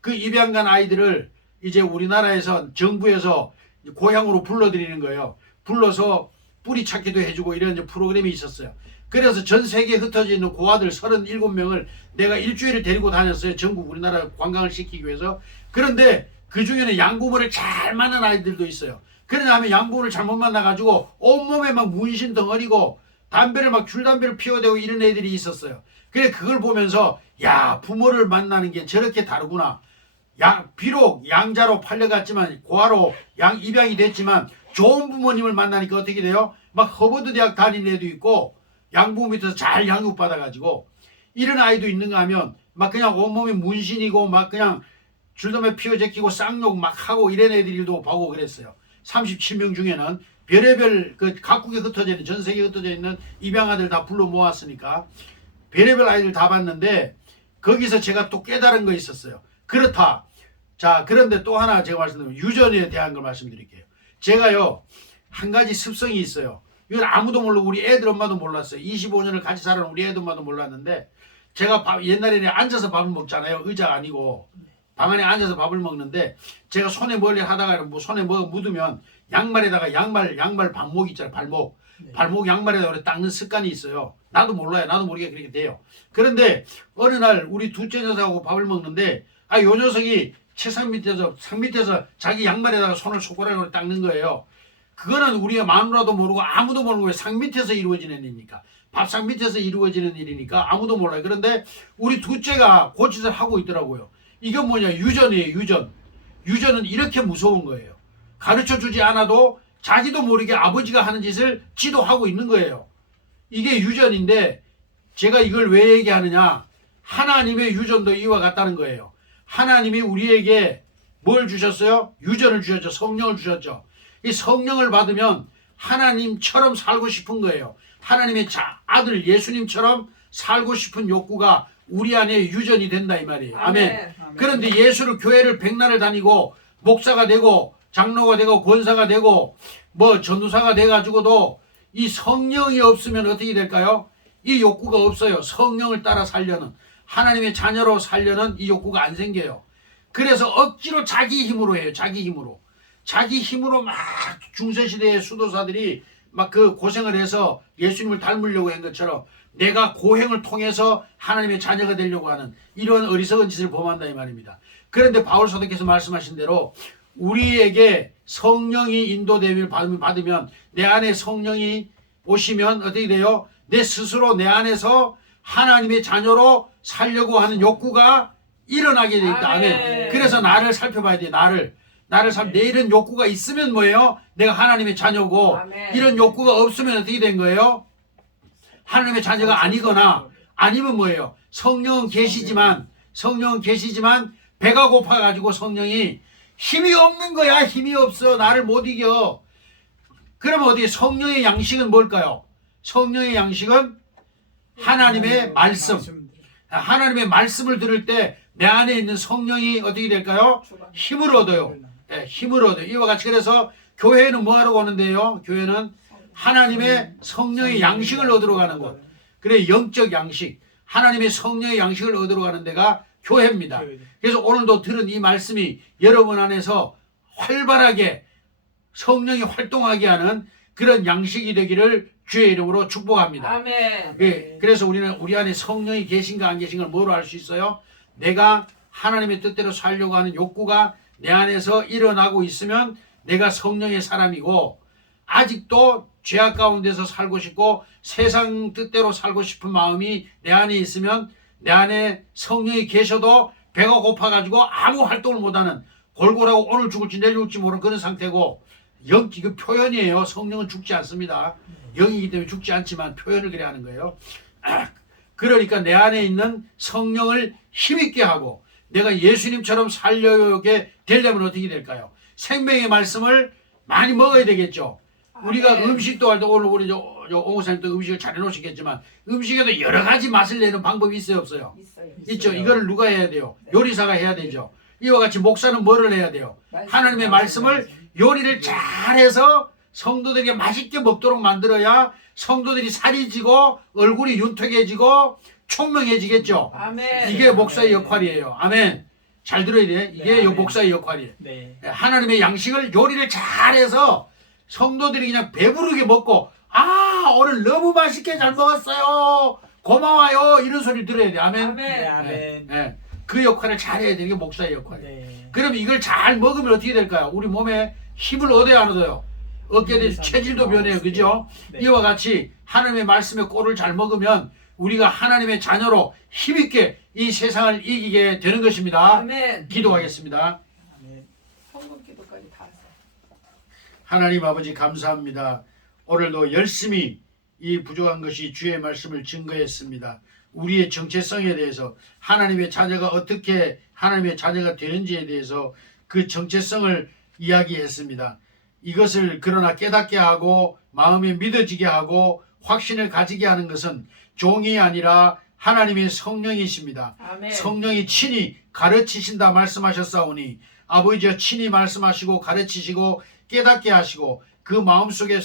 그 입양 간 아이들을 이제 우리나라에서 정부에서 고향으로 불러들이는 거예요. 불러서 뿌리 찾기도 해주고 이런 이제 프로그램이 있었어요. 그래서 전 세계에 흩어져 있는 고아들 37명을 내가 일주일을 데리고 다녔어요. 전국 우리나라 관광을 시키기 위해서. 그런데 그 중에는 양부모를 잘 만난 아이들도 있어요. 그러냐 하면 양부모를 잘못 만나가지고 온몸에 막 문신 덩어리고 담배를 막 줄담배를 피워대고 이런 애들이 있었어요. 그래 그걸 보면서 야 부모를 만나는 게 저렇게 다르구나. 비록 양자로 팔려갔지만 고아로 입양이 됐지만 좋은 부모님을 만나니까 어떻게 돼요? 막 허버드 대학 다니는 애도 있고 양부모 밑에서 잘 양육받아가지고 이런 아이도 있는가 하면 막 그냥 온몸에 문신이고 막 그냥 줄담배 피워제끼고 쌍욕 막 하고 이런 애들도 보고 그랬어요. 37명 중에는 별의별 각국에 흩어져 있는 전 세계에 흩어져 있는 입양아들 다 불러 모았으니까 별의별 아이들 다 봤는데 거기서 제가 또 깨달은 거 있었어요. 그렇다. 자 그런데 또 하나 제가 말씀드리면 유전에 대한 걸 말씀드릴게요. 제가요 한 가지 습성이 있어요. 이건 아무도 모르고 우리 애들 엄마도 몰랐어요. 25년을 같이 살아온 우리 애들 엄마도 몰랐는데 제가 옛날에는 앉아서 밥을 먹잖아요. 의자 아니고 방 안에 앉아서 밥을 먹는데 제가 손에 멀리 하다가 뭐 손에 뭐 묻으면 양말에다가 양말 발목 있잖아요. 발목 양말에다가 닦는 습관이 있어요. 나도 몰라요. 나도 모르게 그렇게 돼요. 그런데 어느 날 우리 둘째 녀석하고 밥을 먹는데 요 녀석이 책상 밑에서 상 밑에서 자기 양말에다가 손을 손가락으로 닦는 거예요. 그거는 우리가 마누라도 모르고 아무도 모르는 거예요. 상 밑에서 이루어지는 일이니까. 밥상 밑에서 이루어지는 일이니까 아무도 몰라요. 그런데 우리 둘째가 고짓을 하고 있더라고요. 이건 뭐냐 유전이에요. 유전은 이렇게 무서운 거예요. 가르쳐주지 않아도 자기도 모르게 아버지가 하는 짓을 지도 하고 있는 거예요. 이게 유전인데 제가 이걸 왜 얘기하느냐 하나님의 유전도 이와 같다는 거예요. 하나님이 우리에게 뭘 주셨어요? 유전을 주셨죠. 성령을 주셨죠. 이 성령을 받으면 하나님처럼 살고 싶은 거예요. 하나님의 아들 예수님처럼 살고 싶은 욕구가 우리 안에 유전이 된다 이 말이에요. 아멘. 그런데 예수를 교회를 백날을 다니고 목사가 되고 장로가 되고 권사가 되고 뭐 전도사가 돼가지고도 이 성령이 없으면 어떻게 될까요? 이 욕구가 없어요. 성령을 따라 살려는 하나님의 자녀로 살려는 이 욕구가 안 생겨요. 그래서 억지로 자기 힘으로 해요. 자기 힘으로 막 중세시대의 수도사들이 막 그 고생을 해서 예수님을 닮으려고 한 것처럼 내가 고행을 통해서 하나님의 자녀가 되려고 하는 이런 어리석은 짓을 범한다 이 말입니다. 그런데 바울 사도께서 말씀하신 대로 우리에게 성령이 인도됨을 받으면 내 안에 성령이 오시면 어떻게 돼요? 내 스스로 내 안에서 하나님의 자녀로 살려고 하는 욕구가 일어나게 돼 있다. 아멘. 그래서 나를 살펴봐야 돼. 내 이런 욕구가 있으면 뭐예요? 내가 하나님의 자녀고 아멘. 이런 욕구가 없으면 어떻게 된 거예요? 하나님의 자녀가 아니거나 아니면 뭐예요? 성령은 계시지만 배가 고파가지고 성령이 힘이 없는 거야. 힘이 없어. 나를 못 이겨. 그러면 어디 성령의 양식은 뭘까요? 성령의 양식은 하나님의 말씀. 하나님의 말씀을 들을 때 내 안에 있는 성령이 어떻게 될까요? 힘을 얻어요. 네, 힘을 얻어요. 이와 같이 그래서 교회는 뭐 하러 가는데요? 교회는 하나님의 성령의 양식을 얻으러 가는 것. 그래 영적 양식. 하나님의 성령의 양식을 얻으러 가는 데가 교회입니다. 그래서 오늘도 들은 이 말씀이 여러분 안에서 활발하게 성령이 활동하게 하는 그런 양식이 되기를 주의 이름으로 축복합니다. 아멘. 예, 그래서 우리는 우리 안에 성령이 계신가 안 계신가 뭐로 알 수 있어요? 내가 하나님의 뜻대로 살려고 하는 욕구가 내 안에서 일어나고 있으면 내가 성령의 사람이고, 아직도 죄악 가운데서 살고 싶고 세상 뜻대로 살고 싶은 마음이 내 안에 있으면 내 안에 성령이 계셔도 배가 고파가지고 아무 활동을 못하는, 골골하고 오늘 죽을지 내일 죽을지 모르는 그런 상태고, 그 표현이에요. 성령은 죽지 않습니다. 영이기 때문에 죽지 않지만 표현을 그래 하는 거예요. 그러니까 내 안에 있는 성령을 힘있게 하고 내가 예수님처럼 살려게 되려면 어떻게 될까요? 생명의 말씀을 많이 먹어야 되겠죠. 우리가 아멘. 음식도 할 때, 오늘 우리 옹호사님도 음식을 잘 해놓으시겠지만 음식에도 여러 가지 맛을 내는 방법이 있어요, 없어요? 있어요. 있죠. 이거를 누가 해야 돼요? 요리사가 해야 되죠. 이와 같이 목사는 뭐를 해야 돼요? 하나님의 말씀을 요리를 잘해서 성도들에게 맛있게 먹도록 만들어야 성도들이 살이 지고 얼굴이 윤택해지고 총명해지겠죠. 아멘. 이게 목사의 역할이에요. 아멘. 잘 들어야 돼. 이게 네, 아멘. 목사의 역할이에요. 네. 하나님의 양식을 요리를 잘해서 성도들이 그냥 배부르게 먹고, 아, 오늘 너무 맛있게 잘 먹었어요, 고마워요, 이런 소리 들어야 돼. 아멘. 아멘. 네, 아멘. 네. 그 역할을 잘해야 되는 게 목사의 역할이에요. 네. 그럼 이걸 잘 먹으면 어떻게 될까요? 우리 몸에 힘을 얻어야 안 얻어요? 얻게 되면 체질도 변해요. 그죠? 네. 이와 같이 하나님의 말씀의 꼴을 잘 먹으면 우리가 하나님의 자녀로 힘있게 이 세상을 이기게 되는 것입니다. 아멘. 기도하겠습니다. 아멘. 헌금 기도까지 다 했어요. 하나님 아버지 감사합니다. 오늘도 열심히 이 부족한 것이 주의 말씀을 증거했습니다. 우리의 정체성에 대해서, 하나님의 자녀가 어떻게 하나님의 자녀가 되는지에 대해서 그 정체성을 이야기했습니다. 이것을 그러나 깨닫게 하고 마음에 믿어지게 하고 확신을 가지게 하는 것은 종이 아니라 하나님의 성령이십니다. 아멘. 성령이 친히 가르치신다 말씀하셨사오니 아버지여 친히 말씀하시고 가르치시고 깨닫게 하시고 그 마음속에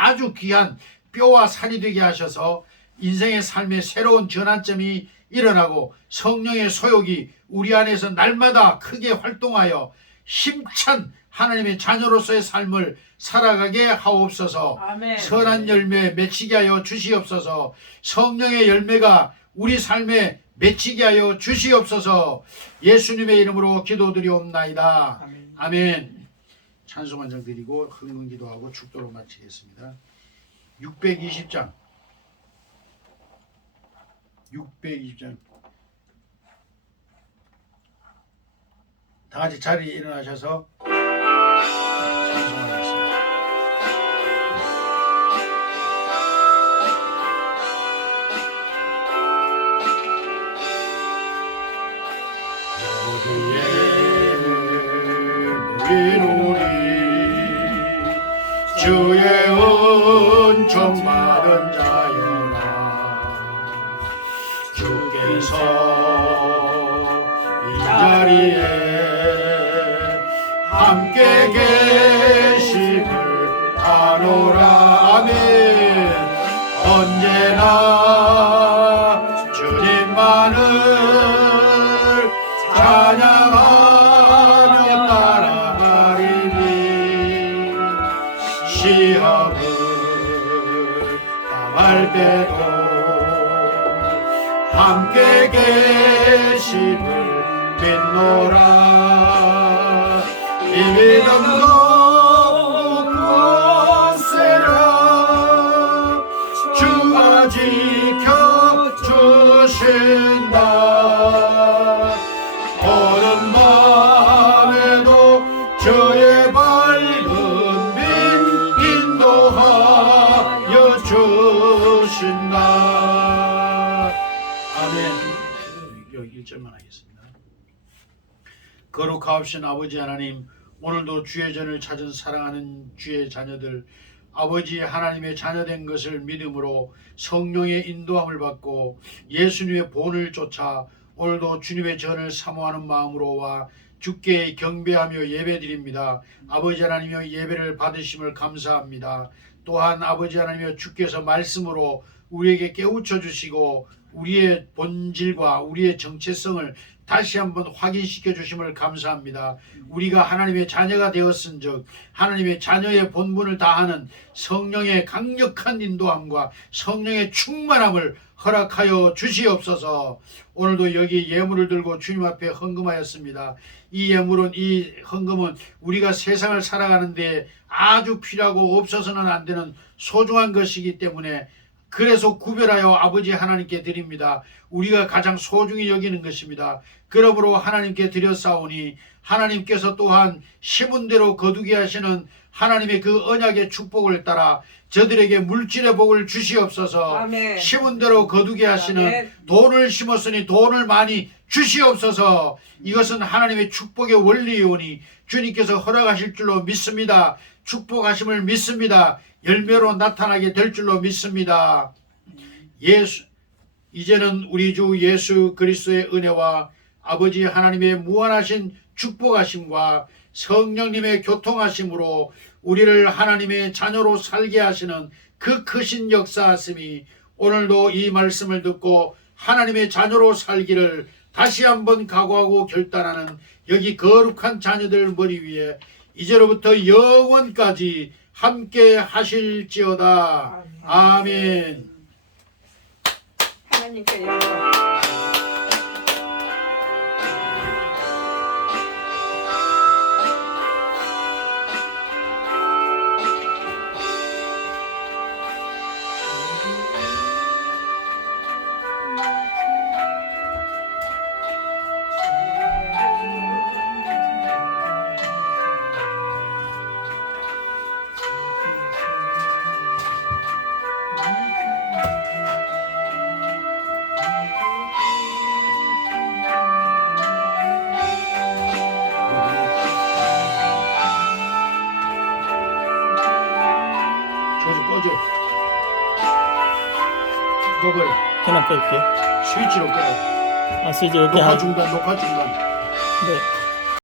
아주 귀한 뼈와 살이 되게 하셔서 인생의 삶에 새로운 전환점이 일어나고 성령의 소욕이 우리 안에서 날마다 크게 활동하여 힘찬 하나님의 자녀로서의 삶을 살아가게 하옵소서. 아멘. 선한 열매 맺히게 하여 주시옵소서. 성령의 열매가 우리 삶에 맺히게 하여 주시옵소서. 예수님의 이름으로 기도드리옵나이다. 아멘. 아멘. 찬송 한 장 드리고 흥분 기도하고 축도로 마치겠습니다. 620장 620장 다 같이 자리에 일어나셔서 찬송하겠습니다. 모두의 주의 은총 받은 자여라. 주께서 이 자리에 함께 계심을 아노라. 아멘. 언제나 주님만을 찬양하며 따라가리니 시험을 당할 때도 함께 계심을 믿노라. 이 믿음도 굳세라. 주가 지켜주신다. 어느 밤에도 주의 밝은 빛 인도하여 주신다. 아멘. 여기 1절만 하겠습니다. 거룩하옵신 아버지 하나님, 오늘도 주의 전을 찾은 사랑하는 주의 자녀들, 아버지 하나님의 자녀된 것을 믿음으로 성령의 인도함을 받고 예수님의 본을 쫓아 오늘도 주님의 전을 사모하는 마음으로와 주께 경배하며 예배드립니다. 아버지 하나님의 예배를 받으심을 감사합니다. 또한 아버지 하나님의 주께서 말씀으로 우리에게 깨우쳐 주시고 우리의 본질과 우리의 정체성을 다시 한번 확인시켜 주심을 감사합니다. 우리가 하나님의 자녀가 되었은즉 하나님의 자녀의 본분을 다하는 성령의 강력한 인도함과 성령의 충만함을 허락하여 주시옵소서. 오늘도 여기 예물을 들고 주님 앞에 헌금하였습니다. 이 예물은, 이 헌금은 우리가 세상을 살아가는데 아주 필요하고 없어서는 안 되는 소중한 것이기 때문에 그래서 구별하여 아버지 하나님께 드립니다. 우리가 가장 소중히 여기는 것입니다. 그러므로 하나님께 드렸사오니 하나님께서 또한 심은 대로 거두게 하시는 하나님의 그 언약의 축복을 따라 저들에게 물질의 복을 주시옵소서. 아멘. 심은 대로 거두게 하시는 아멘. 돈을 심었으니 돈을 많이 주시옵소서. 이것은 하나님의 축복의 원리이오니 주님께서 허락하실 줄로 믿습니다. 축복하심을 믿습니다. 열매로 나타나게 될 줄로 믿습니다. 이제는 우리 주 예수 그리스도의 은혜와 아버지 하나님의 무한하신 축복하심과 성령님의 교통하심으로 우리를 하나님의 자녀로 살게 하시는 그 크신 역사하심이 오늘도 이 말씀을 듣고 하나님의 자녀로 살기를 다시 한번 각오하고 결단하는 여기 거룩한 자녀들 머리 위에 이제로부터 영원까지 함께 하실지어다. 아멘. 하나님께 영광. 저좀 꺼줘. 꺼버려. 그냥 끌게요. 스위치로 꺼. 아, 스위치 이렇게 녹화 중단. 네.